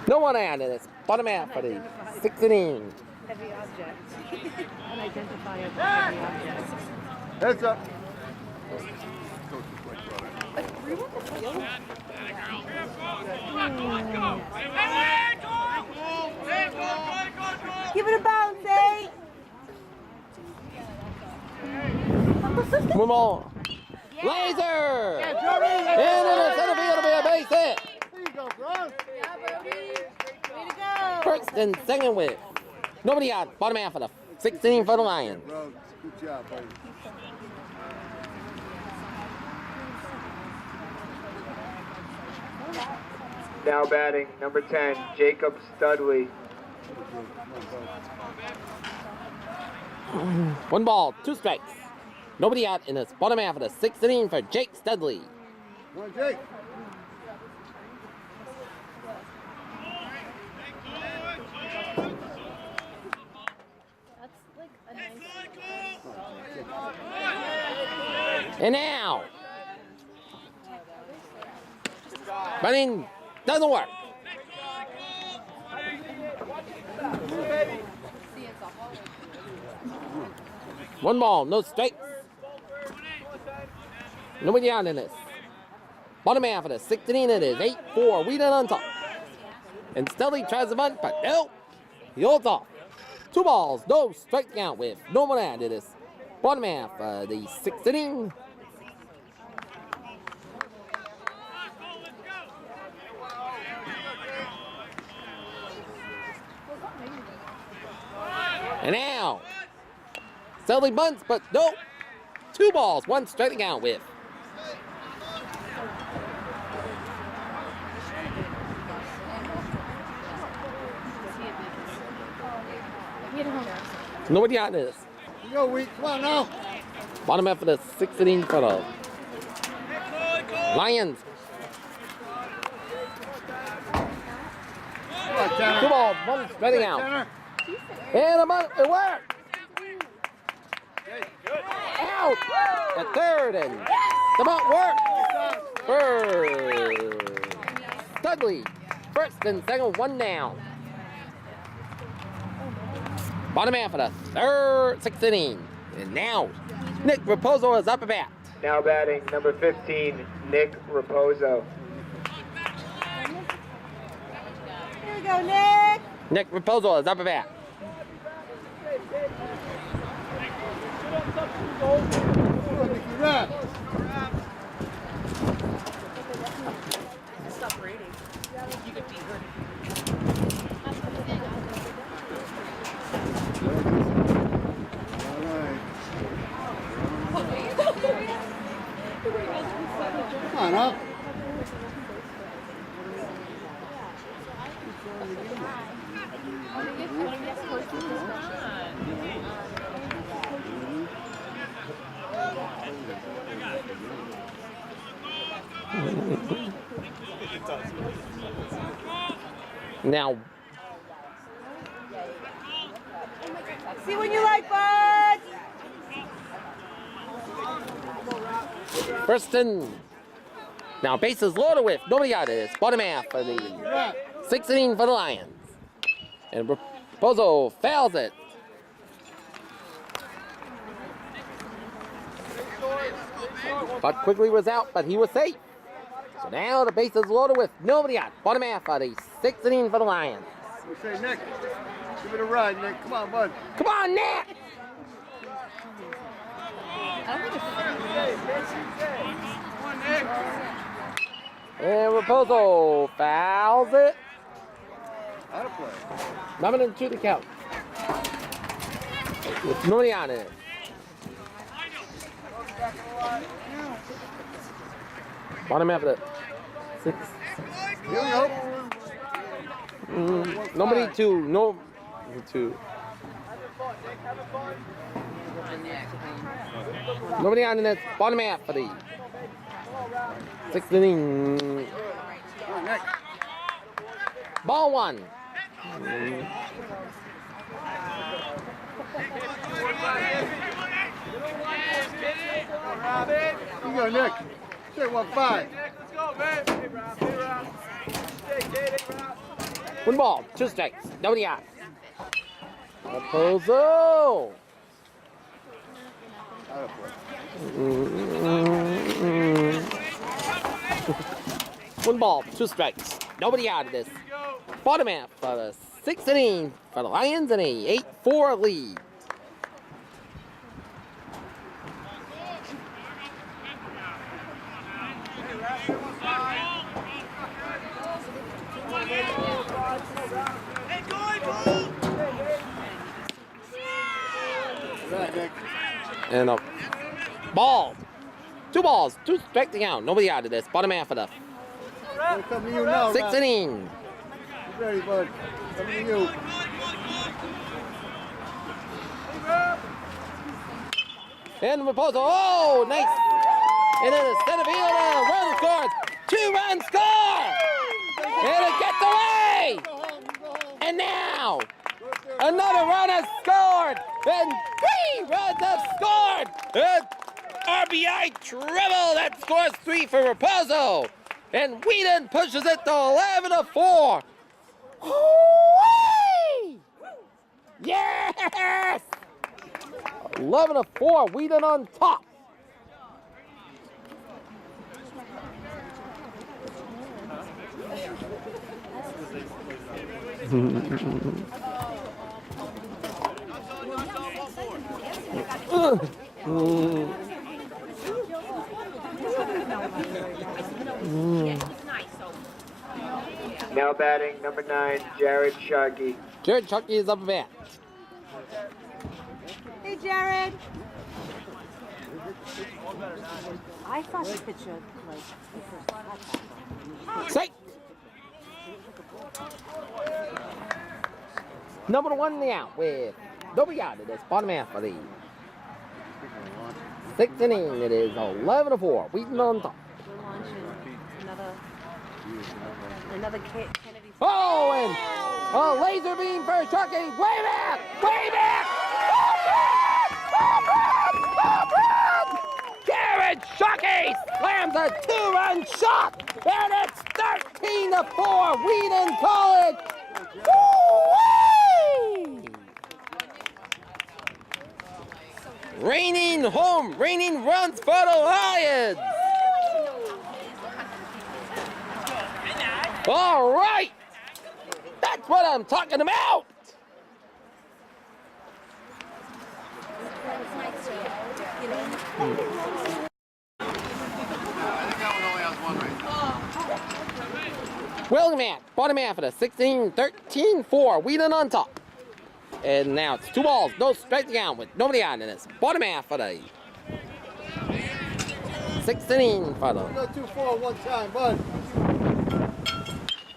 No one out in this bottom half of the 6th inning. Heavy object. Unidentifiable heavy object. Heads up. Give it a bounce, eh? 1 ball. Laser! And in the center field, it'll be a base hit. There you go, bro. First and second with nobody out. Bottom half of the 16 for the Lions. Bro, good job, buddy. Now batting number 10, Jacob Studley. 1 ball, 2 strikes. Nobody out in this bottom half of the 6th inning for Jake Studley. Come on, Jake. That's like a nice. And now, bunting doesn't work. One ball, no strikes. Nobody out in this Bottom half of the 6th inning, it is 8-4. Wheaton on top. And Stelly tries to bunt, but no. He holds off. 2 balls, no strike count with no one out. It is bottom half of the 6th inning. And now, Stelly bunts, but no. 2 balls, 1 strike count with. Nobody out this. Yo, Wheat, come on now. Bottom half of the 6th inning for the Lions. Come on, Tanner. 2 balls, 1 strike out. Tanner. And a bunt, it worked. Out at 3rd, and the bunt worked. For Dudley. 1st and 2nd, 1 down. Bottom half of the 6th inning. And now, Nick Raposo is up at bat. Now batting number 15, Nick Raposo. Here we go, Nick. Nick Raposo is up at bat. Nicky Rap. Stop reading. You could be hurt. Come on, huh? Now, See when you like, bud. first and now bases loaded with nobody out. It is bottom half of the 6th inning for the Lions. And Raposo fouls it. But quickly was out, but he was safe. So now the bases loaded with nobody out. Bottom half of the 6th inning for the Lions. We say, Nick, give it a ride, Nick. Come on, bud. Come on, Nick! And Raposo fouls it. Out of play. Nothing into the count. With nobody on it. Bottom half of the 6. Here we go. Nobody two. No. 2. Nobody on in the bottom half for the 6th inning. Come on, Nick. Ball 1. You go, Nick. Say 1-5. 1 ball, 2 strikes. Nobody out. Raposo. Out of play. 1 ball, 2 strikes. Nobody out of this. Bottom half for the 6th inning for the Lions in a 8-4 lead. Right, Nick. And a ball. 2 balls, 2 striking out. Nobody out of this. Bottom half of the We're coming to you now, 6th Rob. inning. Get ready, bud. Coming to you. And Raposo, oh, nice. And then the center fielder, run scores. 2-run score. And it gets away. Go home, go home. And now, Go there. another run has scored. And 3 runs have scored. And RBI triple that scores 3 for Raposo. And Wheaton pushes it to 11-4. Whee! Yes! 11-4, Wheaton on top. Now batting number 9, Jared Sharkey. Jared Chucky is up a bat. Hey, Jared. I thought the picture, like, Strike. Number 1 out with nobody out in this bottom half of the 6th inning. It is 11-4. Wheaton on top. we're launching another Kennedy. Oh, and a laser beam for Chucky. Way back! Way back! Home run! Home run! Jared Chucky slams a 2-run shot, and it's 13-4. Wheaton College. Woo-wee! Raining runs for the Lions. All right, that's what I'm talking about. Welcome back, bottom half of the 16-13-4, Wheaton on top. And now it's 2 balls, no strike count with nobody on in this bottom half of the 6th inning for the. Go 2-4 one time, bud.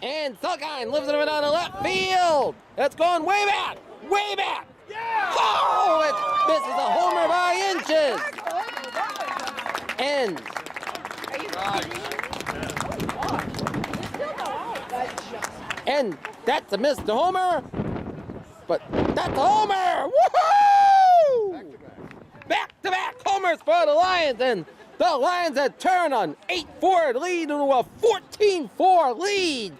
And Suckine lives it on the left field. That's going way back, way back. Yeah! Oh, this is a homer by inches. And and that's a missed homer, but that's a homer. Woohoo! Back-to-back homers for the Lions, and the Lions had turned an 8-4 lead into a 14-4 lead.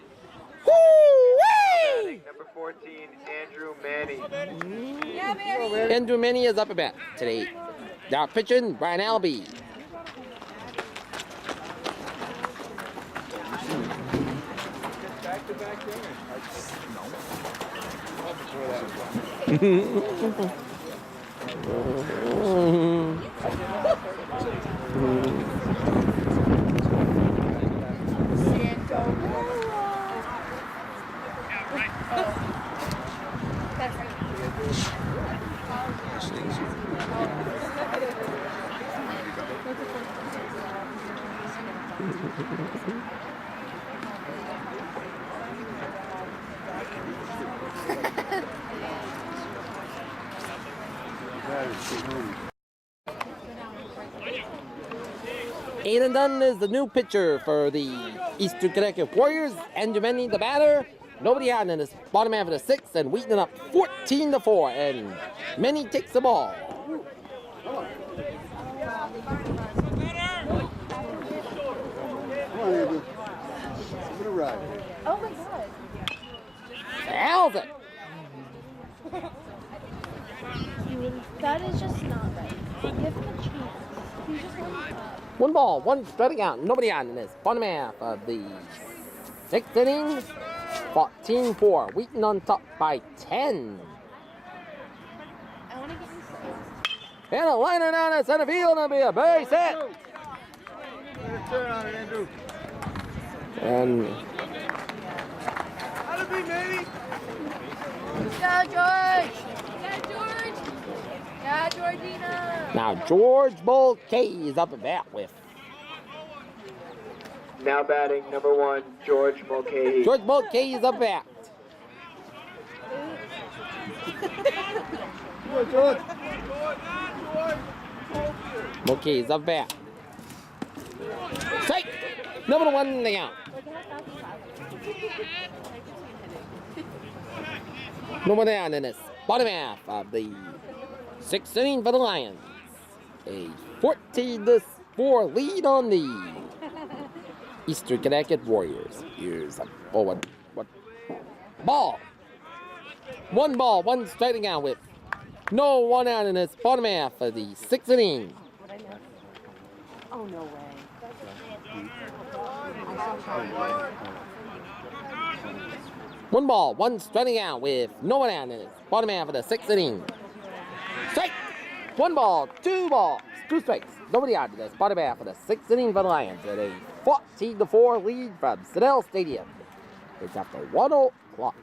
Woo-wee! Number 14, Andrew Manny. Andrew Manny is up a bat today. Now pitching, Brian Albee. Aiden Dunn is the new pitcher for the Eastern Connecticut Warriors. Andrew Manny the batter. Nobody out in this bottom half of the 6th, and Wheaton up 14-4. And Manny takes the ball. Come on, Andrew. Give it a ride. Oh my god. How's it? That is just not right. Give him a chance. He just wants 1 ball, 1 strutting out. Nobody out in this bottom half of the 6th inning. 14-4. Wheaton on top by 10. I want to get you some. And a liner down at center field, and it'll be a base hit. Get a turn on it, Andrew. And How'd it be, Manny? Yeah, George. Yeah, George. Yeah, Georgina. now George Mulcahy is up at bat with. Now batting number 1, George Mulcahy. George Mulcahy is up at bat. Good, George. Mulcahy is up at bat. Strike! Number 1 down. Number down in this bottom half of the 6th inning for the Lions. A 14-4 lead on the Eastern Connecticut Warriors. Here's a forward. What? Ball. 1 ball, 1 striking out with no 1 out in this bottom half of the 6th inning. What I miss? Oh, no way. One ball, one striking out with no one out in it. Bottom half of the 6th inning. Strike! One ball, two strikes. Nobody out in this. Bottom half of the 6th inning for the Lions at a 14-4 lead from Siddell Stadium. It's after 1 o'clock.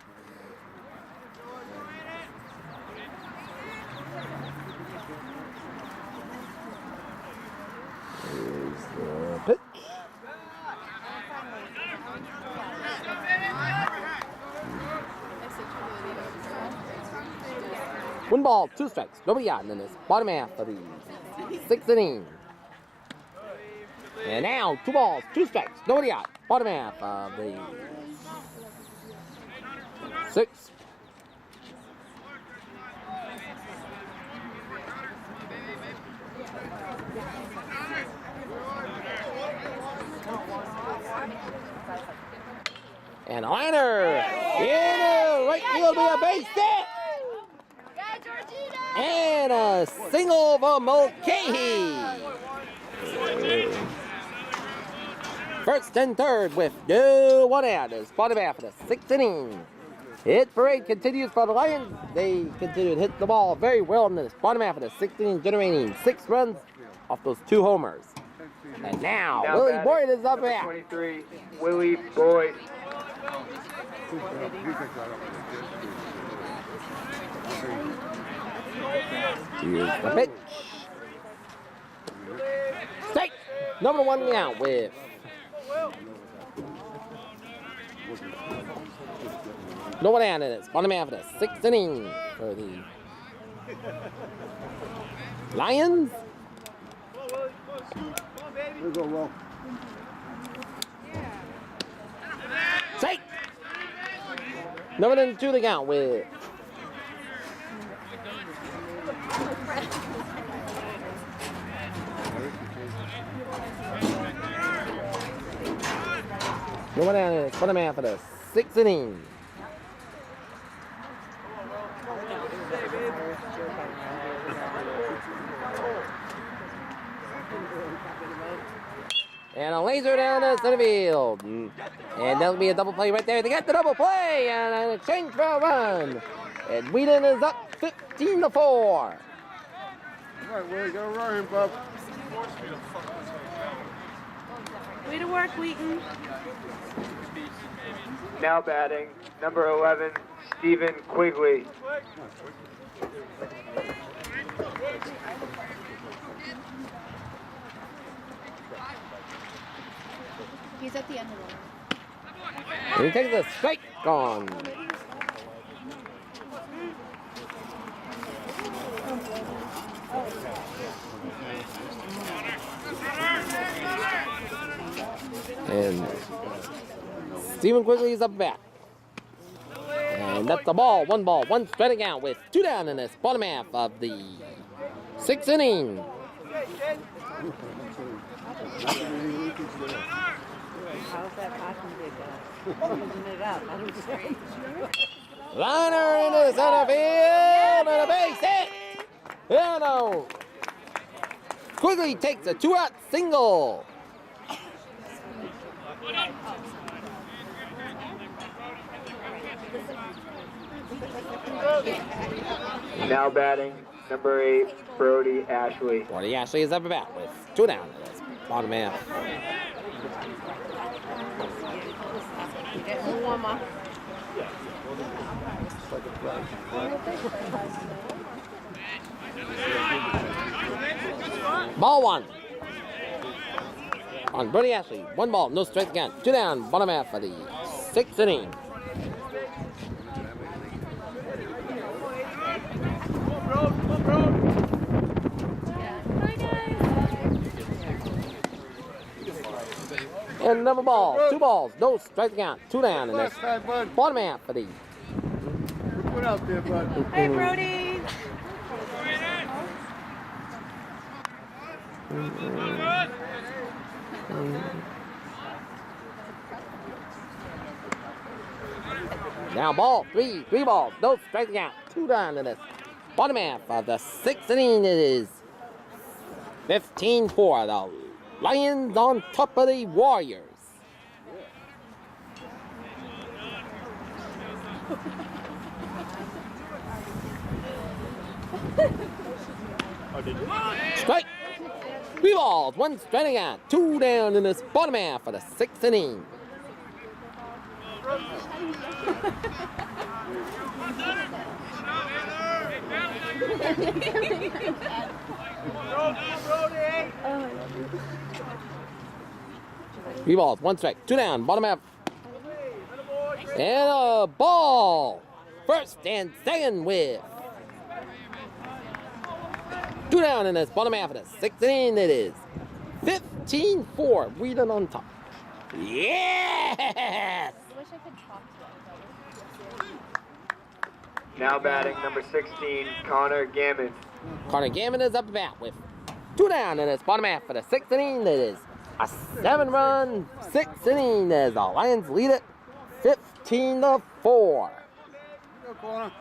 Here's the pitch. One ball, two strikes. Nobody out in this. Bottom half of the 6th inning. And now, 2 balls, 2 strikes. Nobody out. Bottom half of the 6th. And a liner in right field with a base hit. And a single for Mulcahy. First and third with no one out. It's bottom half of the 6th inning. Hit parade continues for the Lions. They continue to hit the ball very well in this bottom half of the 6th inning, generating 6 runs off those 2 homers. And now Willie Boyd is up there. 23, Willie Boyd. Here's the pitch. Strike! Number 1 out with no one out in it. Bottom half of the 6th inning for the Lions. Here we go, Will. Strike! Number 2 to count with no one out in it. Bottom half of the 6th inning. And a laser down to center field. And that'll be a double play right there. They got the double play and an exchange for a run. And Wheaton is up 15-4. All right, Willie, go run him, bub. Way to work, Wheaton. Now batting, number 11, Stephen Quigley. He's at the end of the line. And he takes a strike on. And Stephen Quigley is up back. And that's the ball. 1 ball, 1 striking out with 2 down in this bottom half of the 6th inning. How's that passing using it up? Liner into center field and a base hit. Oh no. Quigley takes a 2-out single. Now batting, number 8, Brody Ashley. Brody Ashley is up and back with 2 down in this bottom half. Getting warmer. Ball 1. On Brody Ashley. 1 ball, no strike again. 2 down, bottom half of the 6th inning. And another ball, 2 balls, no strike again. 2 down in this bottom half of the. Put out there, bud. Hey, Brody. Now ball, 3 balls, no strike again. 2 down in this bottom half of the 6th inning. It is 15-4. The Lions on top of the Warriors. Strike. 3 balls, 1 striking out. 2 down in this bottom half for the 6th inning. Three balls, 1 strike, 2 down, bottom half. And a ball. First and second with 2 down in this bottom half of the 6th inning. It is 15-4. Wheaton on top. Yes! I wish I could talk to them. Now batting number 16, Connor Gammon. Connor Gammon is up to bat with 2 down in this bottom half for the 6th inning. It is a 7-run 6th inning as the Lions lead it 15-4. Go, corner.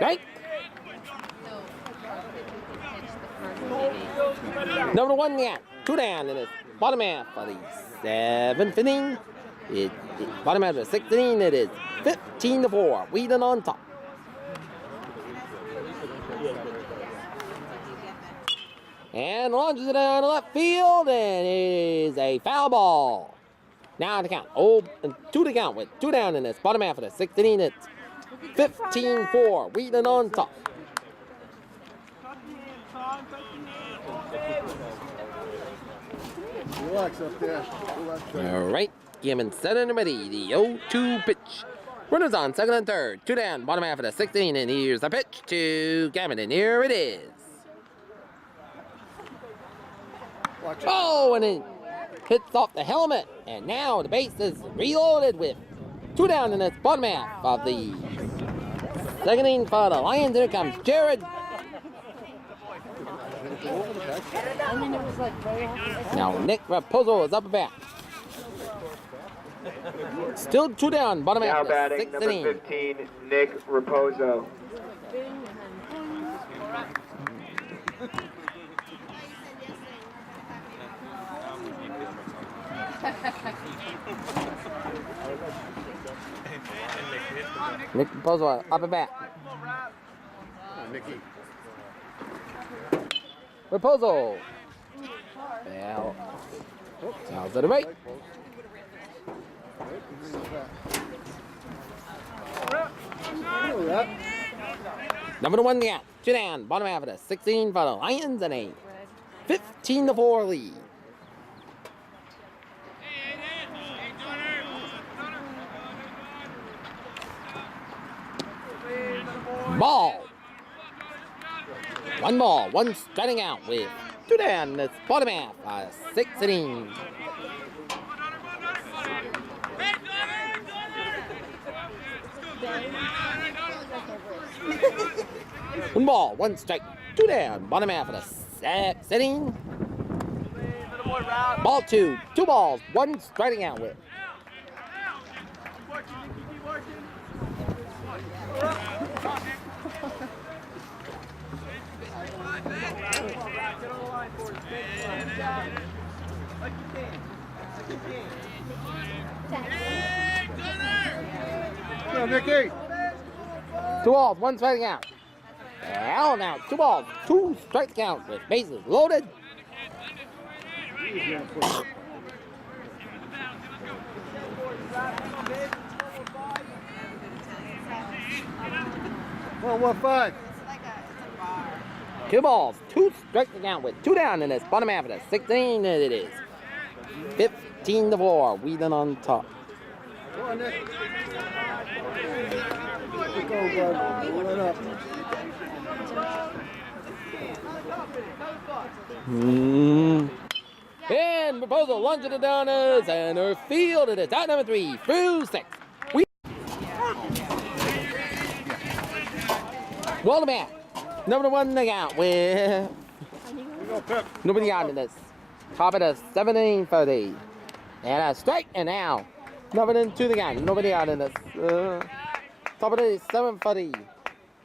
Right? Number 1 yeah, 2 down in the bottom half for the 7th inning. Bottom half of the 6th inning, it is 15-4. Wheaton on top. And launches it down to left field, and it is a foul ball. Now the count. 2 to count with 2 down in this bottom half of the 6th inning. It's 15-4. Wheaton on top. Relax up there. Relax. All right. Gammon set and ready. The 0-2 pitch. Runners on second and third. 2 down, bottom half of the 6th inning. And here's the pitch to Gammon, and here it is. Watch it. Oh, and it hits off the helmet. And now the base is reloaded with 2 down in this bottom half of the 2nd inning for the Lions. Here comes Jared. Now Nick Raposo is up and back. Still 2 down, bottom Now half of the batting 6th number inning. 15, Nick Raposo. Nick Raposo up and back. Mickey. Raposo. Well, sounds to the right. Number 1 yeah, 2 down, bottom half of the 16 for the Lions, and a 15-4 lead. Ball. 1 ball, 1 striking out with 2 down. That's bottom half, 6th inning. One ball, 1 strike, 2 down. Bottom half of the 6th inning. Ball 2, 2 balls, 1 striking out with. Yeah, Mickey. 2 balls, 1 striking out. Well, now 2 balls, 2 strike count with bases loaded. Well, 1-5. 2 balls, 2 strike count with 2 down in this bottom half of the 16, and it is 15-4. Wheaton on top. Go on, Nick. Let's go, bud. Roll it up. And proposal lunge to the downers and her field. It is out number 3 through 6. Welcome back. Number 1 they got with nobody out in this. Top of the 17:30. And a strike and now. Number 2 they got nobody out in this. Top of the 7:30.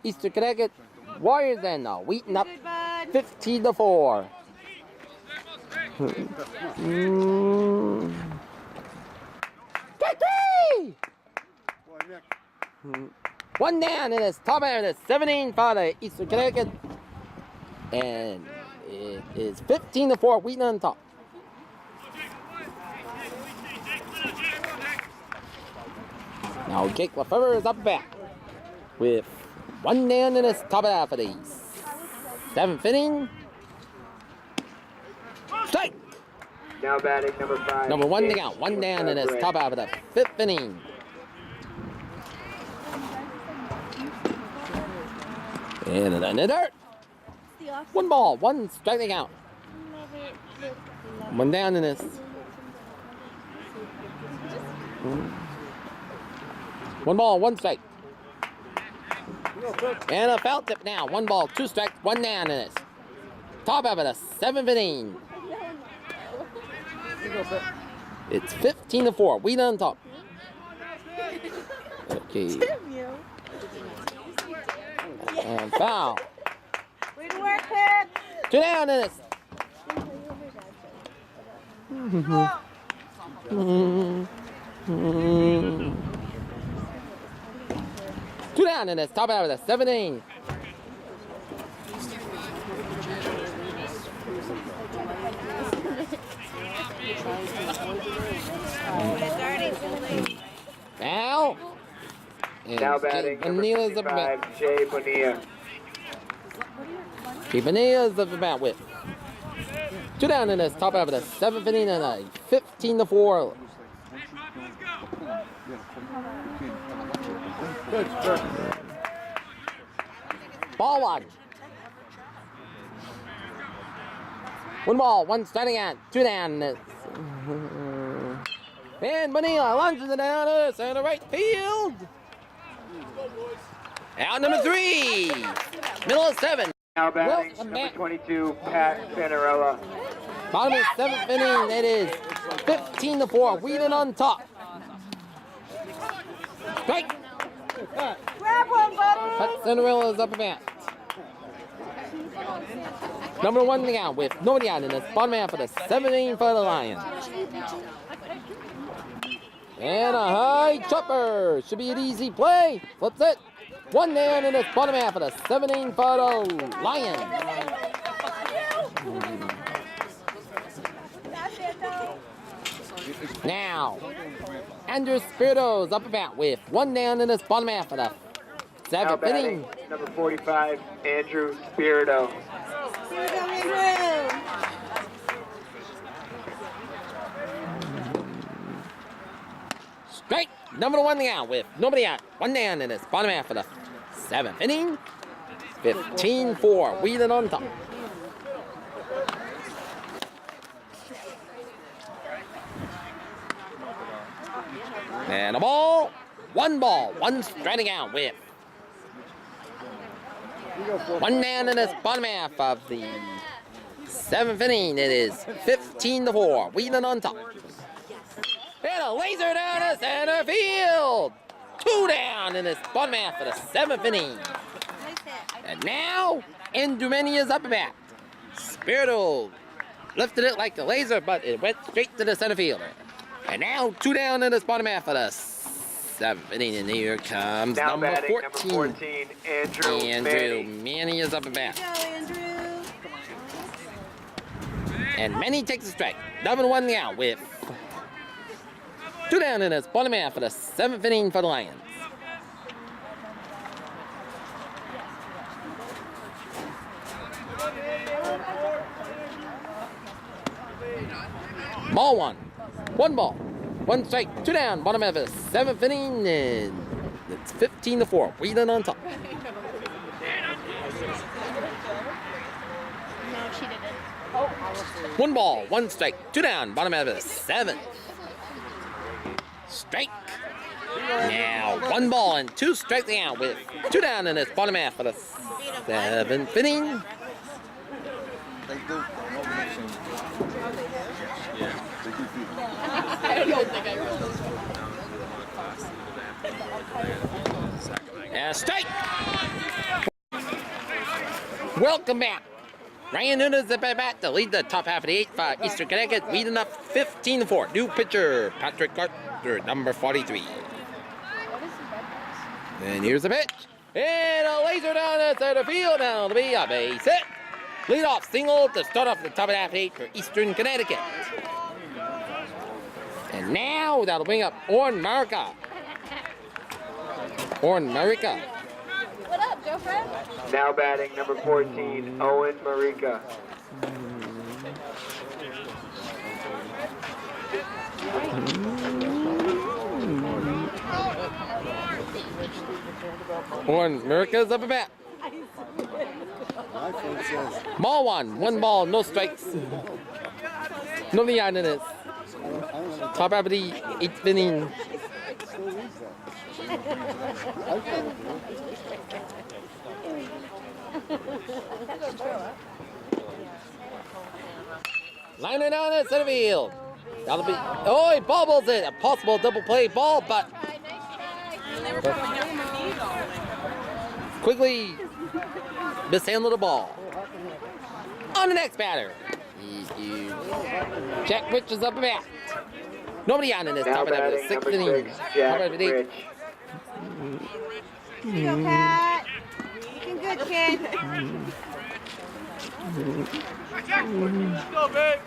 Eastern Connecticut Warriors and Wheaton up 15-4. One down in this top area, 17 for the Eastern Connecticut, and it is 15-4. Wheaton on top. Now Jake Lefebvre is up back with one down in this top half of the 7th inning. Strike. Now batting number 5. Number 1 to count. One down in this top half of the 5th inning. And in the dirt. 1 ball, 1 strike to count. One down in this. One ball, 1 strike. And a foul tip now. 1 ball, 2 strikes, 1 down in this. Top half of the 7th inning. It's 15-4. We done top. Okay. And foul. Way to work, Pip. 2 down in this. 2 down in this. Top out of the 7th inning. Now. Now batting number 55, Jay Bonilla. Jay Bonilla is up about with 2 down in this top half of the 7th inning and a 15-4. Ball 1. 1 ball, 1 starting at 2 down in this. And Bonilla lunges it down to center right field. Out number 3. Middle of 7. Now batting number 22, Pat Panarella. Bottom of the 7th inning. It is 15-4. Wheaton on top. Strike. Grab one, buddy. Pat Cinderella is up and bat. Number 1 to count with nobody out in this. Bottom half of the 7th inning for the Lions. And a high chopper. Should be an easy play. Flips it. 1 down in this bottom half of the 7th inning for the Lions. Now, Andrew Spirito's up about with 1 down in this bottom half of the 7th inning. Number 45, Andrew Spirito. Strike. Number 1 down with nobody out. 1 down in this bottom half of the 7th inning. 15-4. Wheaton on top. And a ball. 1 ball. 1 striking out with 1 down in this bottom half of the 7th inning. It is 15-4. Wheaton on top. And a laser down to center field. 2 down in this bottom half of the 7th inning. And now, Andrumeni is up and back. Spirito lifted it like the laser, but it went straight to the center fielder. And now, 2 down in this bottom half of the 7th inning. And here comes Now number batting 14. number 14, Andrew Manny is up and back. Go, Andrew. And Manny takes a strike. Number 1 now with 2 down in this bottom half of the 7th inning for the Lions. Ball 1. 1 ball. 1 strike. 2 down. Bottom half of the 7th inning. And it's 15-4. Wheaton on top. No, she didn't. One ball, one strike, two down, bottom of the seventh. Strike. Now, one ball and two strikes down with two down in this bottom half of the seventh inning. And strike. Welcome back. Ryan Nunes at bat to lead the top half of the eighth for Eastern Connecticut, leading up 15-4. New pitcher, Patrick Carter, number 43. And here's the pitch. And a laser down the center field. Now it'll be a base hit. Lead off single to start off the top of the half of the eighth for Eastern Connecticut. And now that'll bring up Owen Marica. Owen Marica. What up, girlfriend? Now batting number 14, Owen Marica. Owen Marica's up at bat. Ball one ball, no strikes. Nobody out in it. Top half of the eighth inning. Line it down at center field. That'll be. Oh, he bobbles it. A possible double play ball, but quickly mishandled the ball. On the next batter. Jack Rich is up a bat. Nobody on in this top of the sixth inning. Top of the eighth. Here you go, Pat. Looking good, kid. Let's go, babe.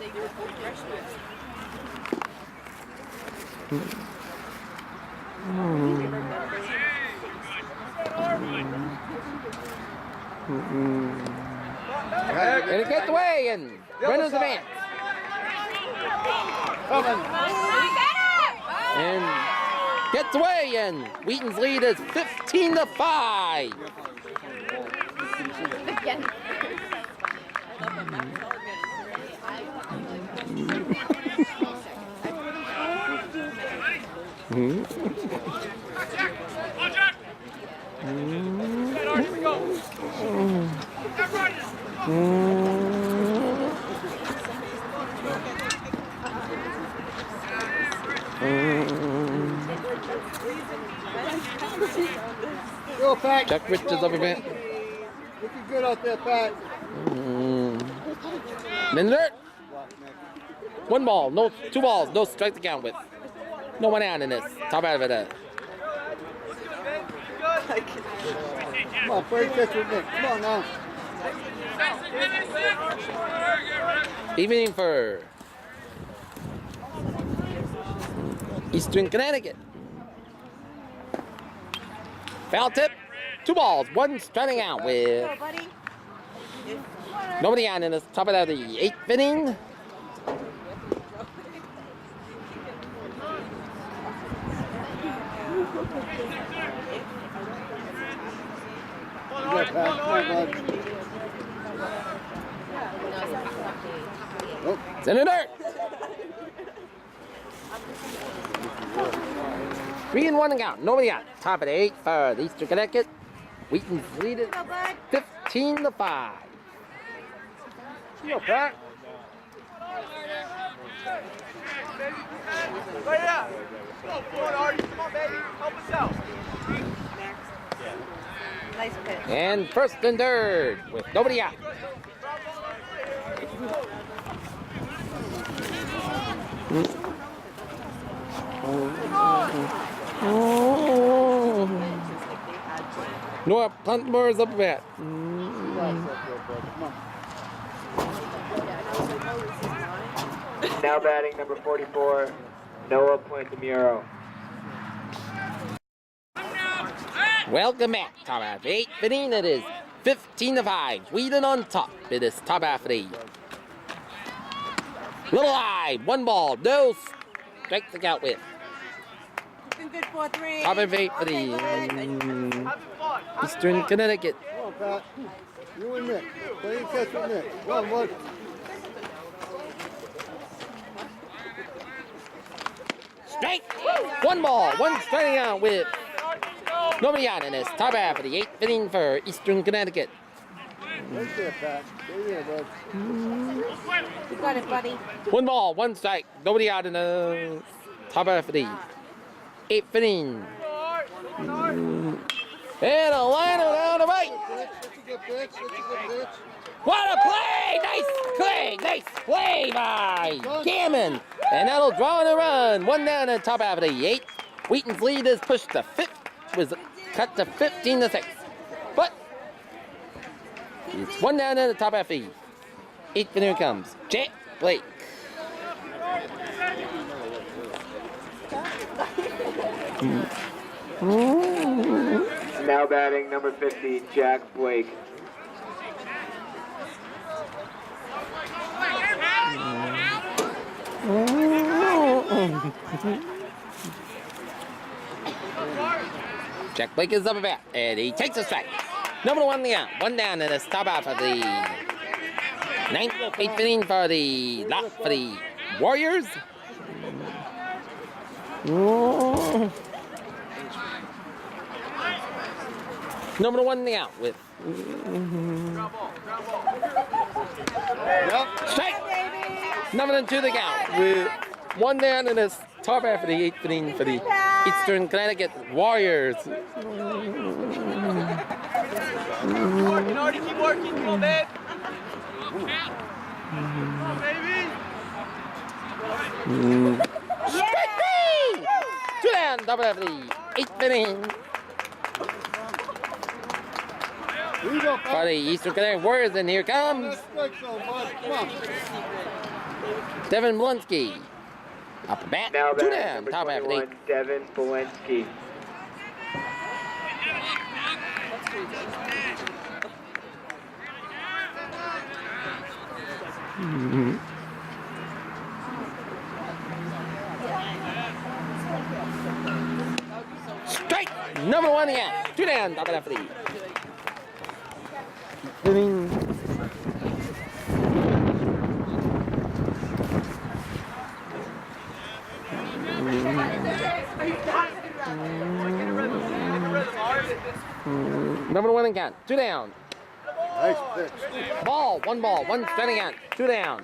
And it gets away and runners advance. And gets away and Wheaton's lead is 15-5. Go, Pat. Jack Rich is up a bit. Looking good out there, Pat. Minder. One ball, no, two balls, no strike to count with. No one out in this. Top out of it. Come on, play catch with Nick. Come on now. Evening for Eastern Connecticut. Foul tip. Two balls, one striking out with Go, buddy. nobody on in this. Top of the eighth inning. You got Pat. Come on, bud. Nope. It's in the dirt. 3-1 count. Nobody out. Top of the eighth for the Eastern Connecticut. Wheaton's lead it Go, bud. 15-5. You go, Pat. Right up. Come on, Artie. Come on, baby. Help us out. Nice pitch. And first and third with nobody out. Noah Plantmore's up a bat. Now batting number 44, Noah Plantamuro. Welcome back. Top half eight inning. It is 15-5. Wheaton on top. It is top half of the eighth. Little high. One ball. No strike to count with. Looking good, 4-3. Top of eight for the Eastern Connecticut. Come on, Pat. You and Nick. Play catch with Nick. Come on, bud. strike. One ball, one striking out with nobody out in this top half of the 8th inning for Eastern Connecticut. Right there, Pat. Stay there, bud. You got it, buddy. One ball, one strike. Nobody out in the top half of the 8th inning. And a liner down the right. That's a good pitch. That's a good pitch. What a play! Nice play by Gammon. And that'll draw in a run. One down in the top half of the 8th. Wheaton's lead is pushed to was cut to 15-6. But it's one down in the top half of the 8th, and here comes Jack Blake. Now batting number 50, Jack Blake. Jack Blake is up a bat, and he takes a strike. Number one the out. One down in the top half of the 9th, 8th inning for the Warriors. Number one the out with strike. Number two the count with one down in the top half of the 8th inning for the Eastern Connecticut Warriors. You know, to keep working, come on, babe. Come on, baby. Strike three! Two down, top half of the 8th inning Here you go, for Pat. the Eastern Connecticut Warriors, and here comes That's strike zone, bud. Come on. Devin Blinsky. Up a bat, Now two batting down, number top half of the 21, Devin Bolensky. Strike! Number one again. Two down, top half of the 8th inning. Number one again. Two down. Nice pitch. Ball, one strike again. Two down.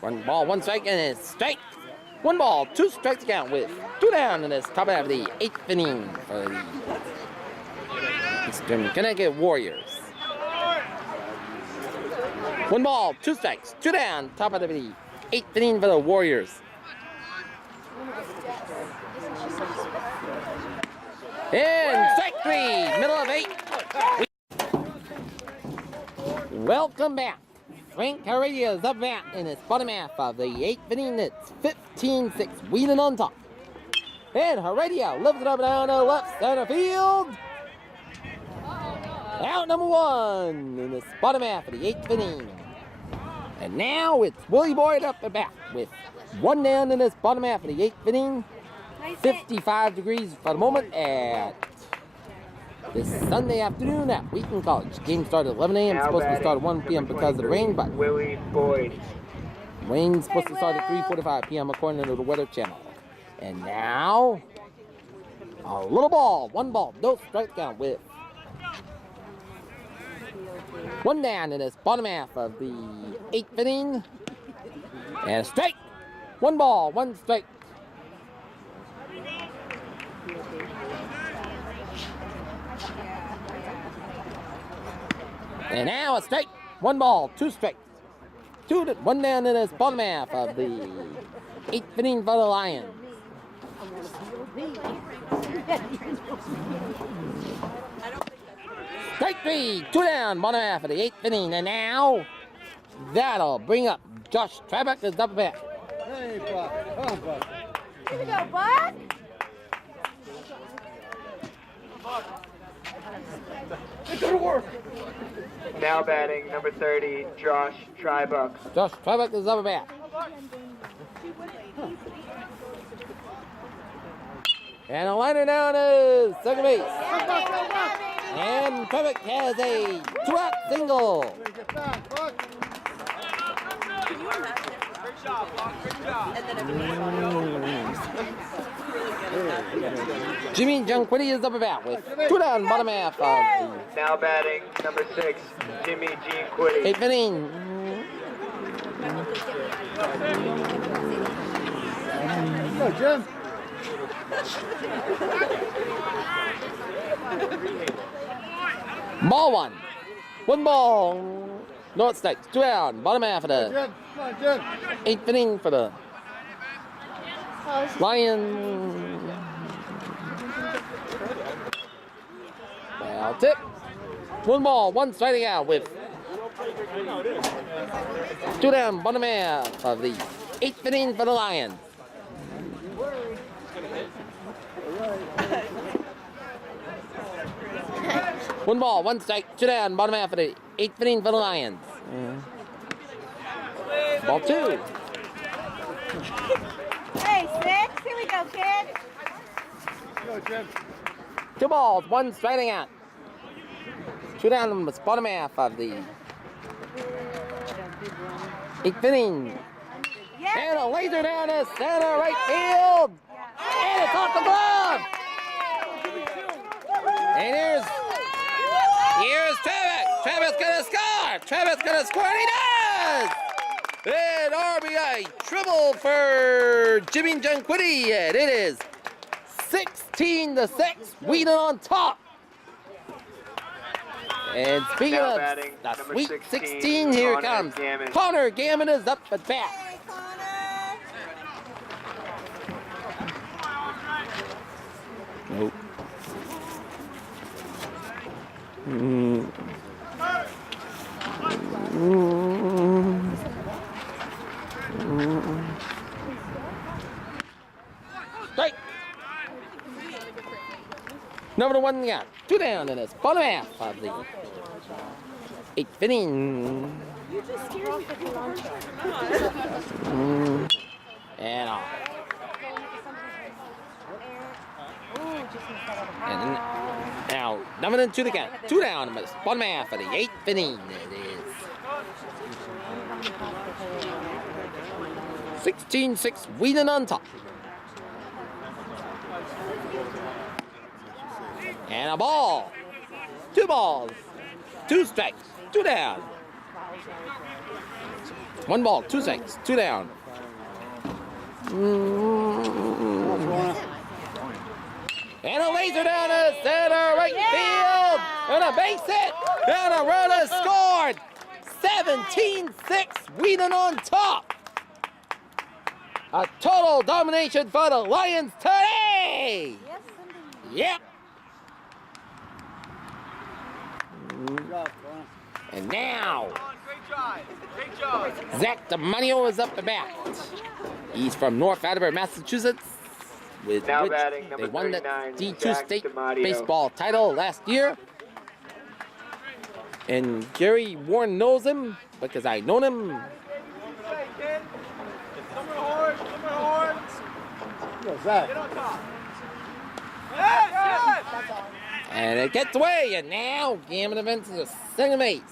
One ball, one strike, and it's strike. One ball, two strikes to count with two down in this top half of the 8th inning for the Eastern Connecticut Warriors. One ball, two strikes, two down, top of the 8th inning for the Warriors. And strike three, middle of 8. Welcome back. Frank Heredia is up bat in his bottom half of the 8th inning. It's 15-6, Wheaton on top. And Heredia lifts it up down to left center field. Out number one in this bottom half of the 8th inning. And now it's Willie Boyd up at bat with one down in this bottom half of the 8th inning. 55 degrees for the moment at this Sunday afternoon at Wheaton College. Game started at 11 a.m. It's supposed to start at 1 p.m. because of the rain, but Willie Boyd. rain's supposed to start at 3:45 p.m. according to the Weather Channel. And now, a little ball, one ball, no strike count with one down in this bottom half of the 8th inning. And a strike. One ball, one strike. And now a strike. One ball, two strikes. One down in this bottom half of the 8th inning for the Lions. Strike three, two down, bottom half of the 8th inning. And now that'll bring up Josh Trabuck is up bat. Hey, Buck. Come on, Buck. Here we go, Buck. Now batting number 30, Josh Tribuck. Josh Trabuck is up bat. And a liner down is second base. And Trevor has a 2-out single. Get back, Buck. Great job, Buck. Great job. Jimmy Junquity is up about with 2 down, bottom half of the Now batting number 6, Jimmy Jean Quiddy. 8th inning. Go, Jim. Ball 1. 1 ball. North strikes. 2 down, bottom half of the Jim. Come on, Jim. 8th inning for the Lions. Well, tip. 1 ball, 1 striking out with 2 down, bottom half of the 8th inning for the Lions. One ball, 1 strike, 2 down, bottom half of the 8th inning for the Lions. Ball 2. Hey, 6. Here we go, kid. Go, Jim. 2 balls, 1 striking out. 2 down on the bottom half of the 8th inning. And a laser down to center right field. And it's off the glove. And here's Travis. Travis gonna score. Travis gonna score, and he does. And RBI triple for Jimmy Junquity. And it is 16-6. Wheaton on top. And speaking Now of batting the number Sweet 16, 16, here it Connor comes. Gammon. Connor Gammon is up at bat. Nope. Strike. Number 1 got 2 down in this bottom half of the 8th inning. And off. And now, number 2 to count. 2 down in this bottom half of the 8th inning. It is 16-6, Wheaton on top. And a ball. 2 balls. 2 strikes. 2 down. 1 ball. 2 strikes. 2 down. And a laser down to center right field. And a base hit. And a runner scored. 17-6. Wheaton on top. A total domination for the Lions today. Yep. And now, Great job. Great job. Zach DeMonio is up the bat. He's from North Attleboro, Massachusetts, with Now which batting they number won the 39, D2 Zach state DeMonio. baseball title last year. And Gary Warren knows him because I known him. Hey, kid. Number horn. Number horn. Go, Zach. Get on top. Yes, yes. And it gets away, and now Gammon events is a second base.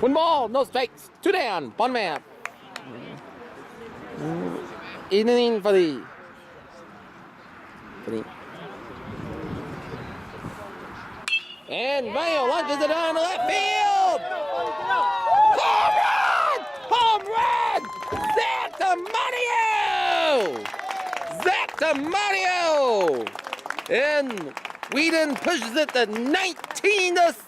One ball, no strikes, 2 down, bottom half. Inning for the and Mayo launches it down to left field. Home run! Home run! Zach DeMonio! And Wheaton pushes it to 19-6.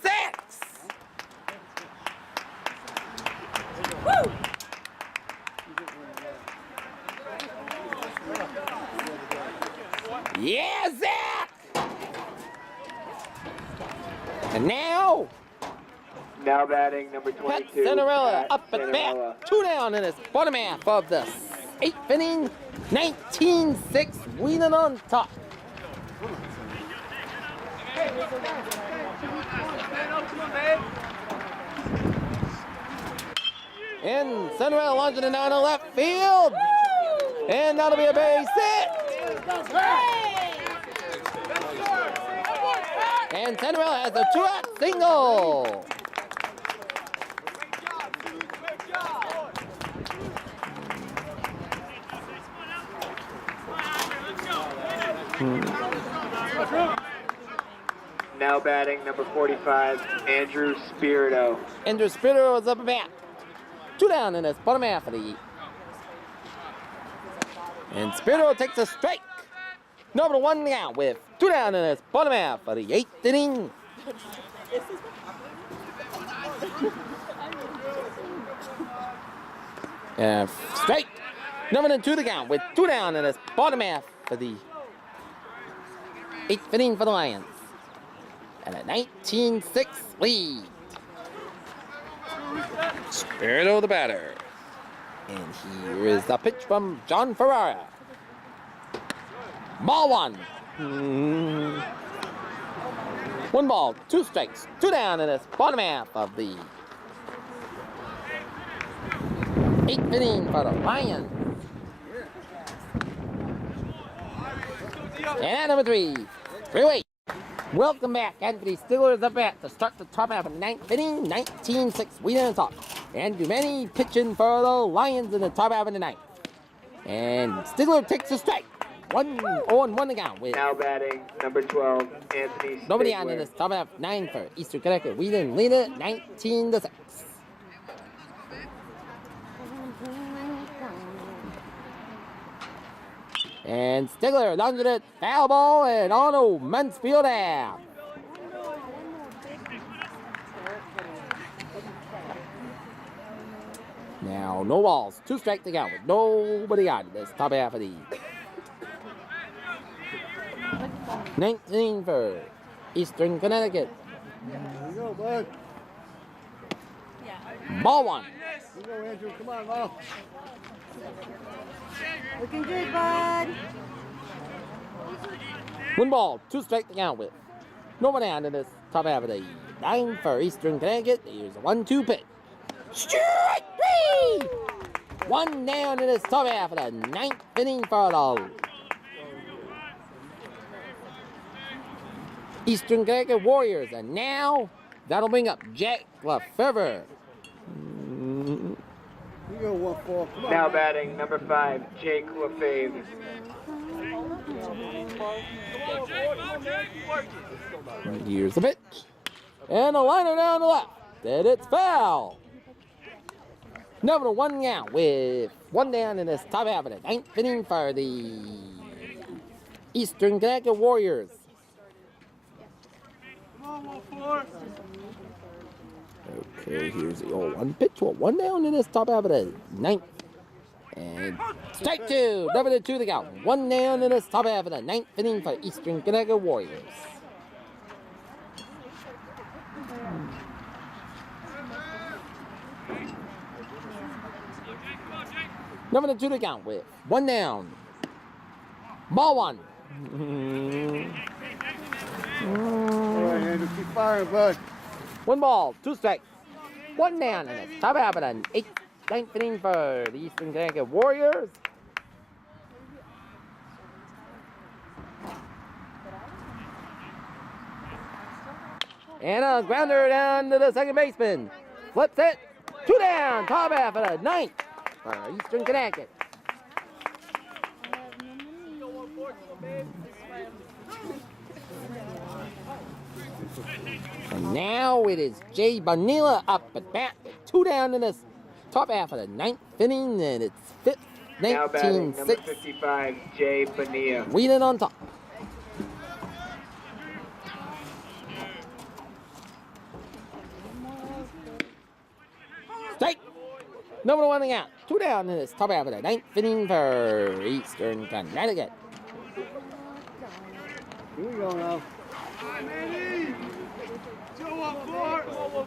Yeah, Zach! And now, Now batting number Pat 22. Cinderella Pat up at Cinderella. bat. 2 down in this bottom half of the 8th inning. 19-6, Wheaton on top. And Cinderella launching it down to left field. And that'll be a base hit. And Cinderella has a 2-out single. Now batting number 45, Andrew Spirito. Andrew Spirito is up at bat. 2 down in this bottom half of the 8th. And Spirito takes a strike. Number 1 down with 2 down in this bottom half of the 8th inning. And strike. Number 2 to count with 2 down in this bottom half of the 8th inning for the Lions. And a 19-6 lead. Spirito the batter. And here is the pitch from John Ferrara. Ball 1. 1 ball, 2 strikes, 2 down in this bottom half of the 8th inning for the Lions. And at number 3, 3-way. Welcome back. Anthony Stigler is up at to start the top half of the 9th inning. 19-6, Wheaton on top. Andrew Manny pitching for the Lions in the top half of the 9th. And Stigler takes a strike. 1-1 to count with Now batting number 12, Anthony Stigler. nobody on in this top half. 9 for Eastern Connecticut. Wheaton lead it 19-6. And Stigler launches it, foul ball, and on to Mansfield Ave. Now, no balls, 2 strikes to count with nobody on this top half of the 19 for Eastern Connecticut. There you go, bud. Ball 1. There you go, Andrew. Come on, Mom. Looking good, bud. 1 ball, 2 strikes to count with nobody on in this top half of the 9 for Eastern Connecticut. Here's a 1-2 pitch. Strike 3! 1 down in this top half of the 9th inning for the Eastern Connecticut Warriors. And now, that'll bring up Jack Lefevre. You go 1-4. Come on. Now man. batting number 5, Jake Lefebvre. Here's the pitch. And a liner down the left. And it's foul. Number 1 now with 1 down in this top half of the 9th inning for the Eastern Connecticut Warriors. Okay, here's the 0-1 pitch. 1 down in this top half of the 9th. And strike 2. Number 2 to count. 1 down in this top half of the 9th inning for Eastern Connecticut Warriors. Number 2 to count with 1 down. Ball 1. All right, Andrew. Keep firing, bud. 1 ball, 2 strikes. 1 down in the top half of the 9th inning for the Eastern Connecticut Warriors. And a grounder down to the second baseman. Flips it. 2 down, top half of the 9th for Eastern Connecticut. And now it is Jay Bonilla up at bat with 2 down in this top half of the 9th inning, and it's 5th, Now batting number 19-6. 55, Jay Bonilla. Wheaton on top. Strike. Number 1 out. 2 down in this top half of the 9th inning for Eastern Connecticut. Here we go now.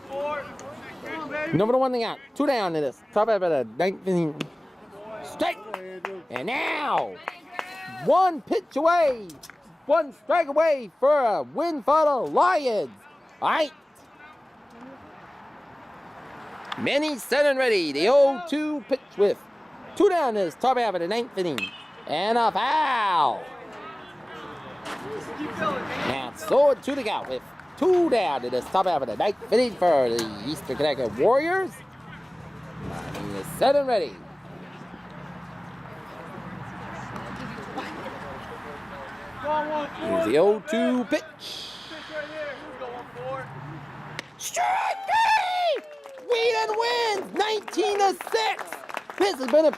4. Number to 1 thing out. 2 down to this. Top half of the 9th inning. Strike. And now, 1 pitch away. 1 strike away for a win for the Lions. All right. Manny set and ready. The 0-2 pitch with 2 down to this. Top half of the 9th inning. And a foul. Now throw it to the count with 2 down to this top half of the 9th inning for the Eastern Connecticut Warriors. He is set and ready. Here's the 0-2 pitch. Strike 3! Wheaton wins 19-6. This has been a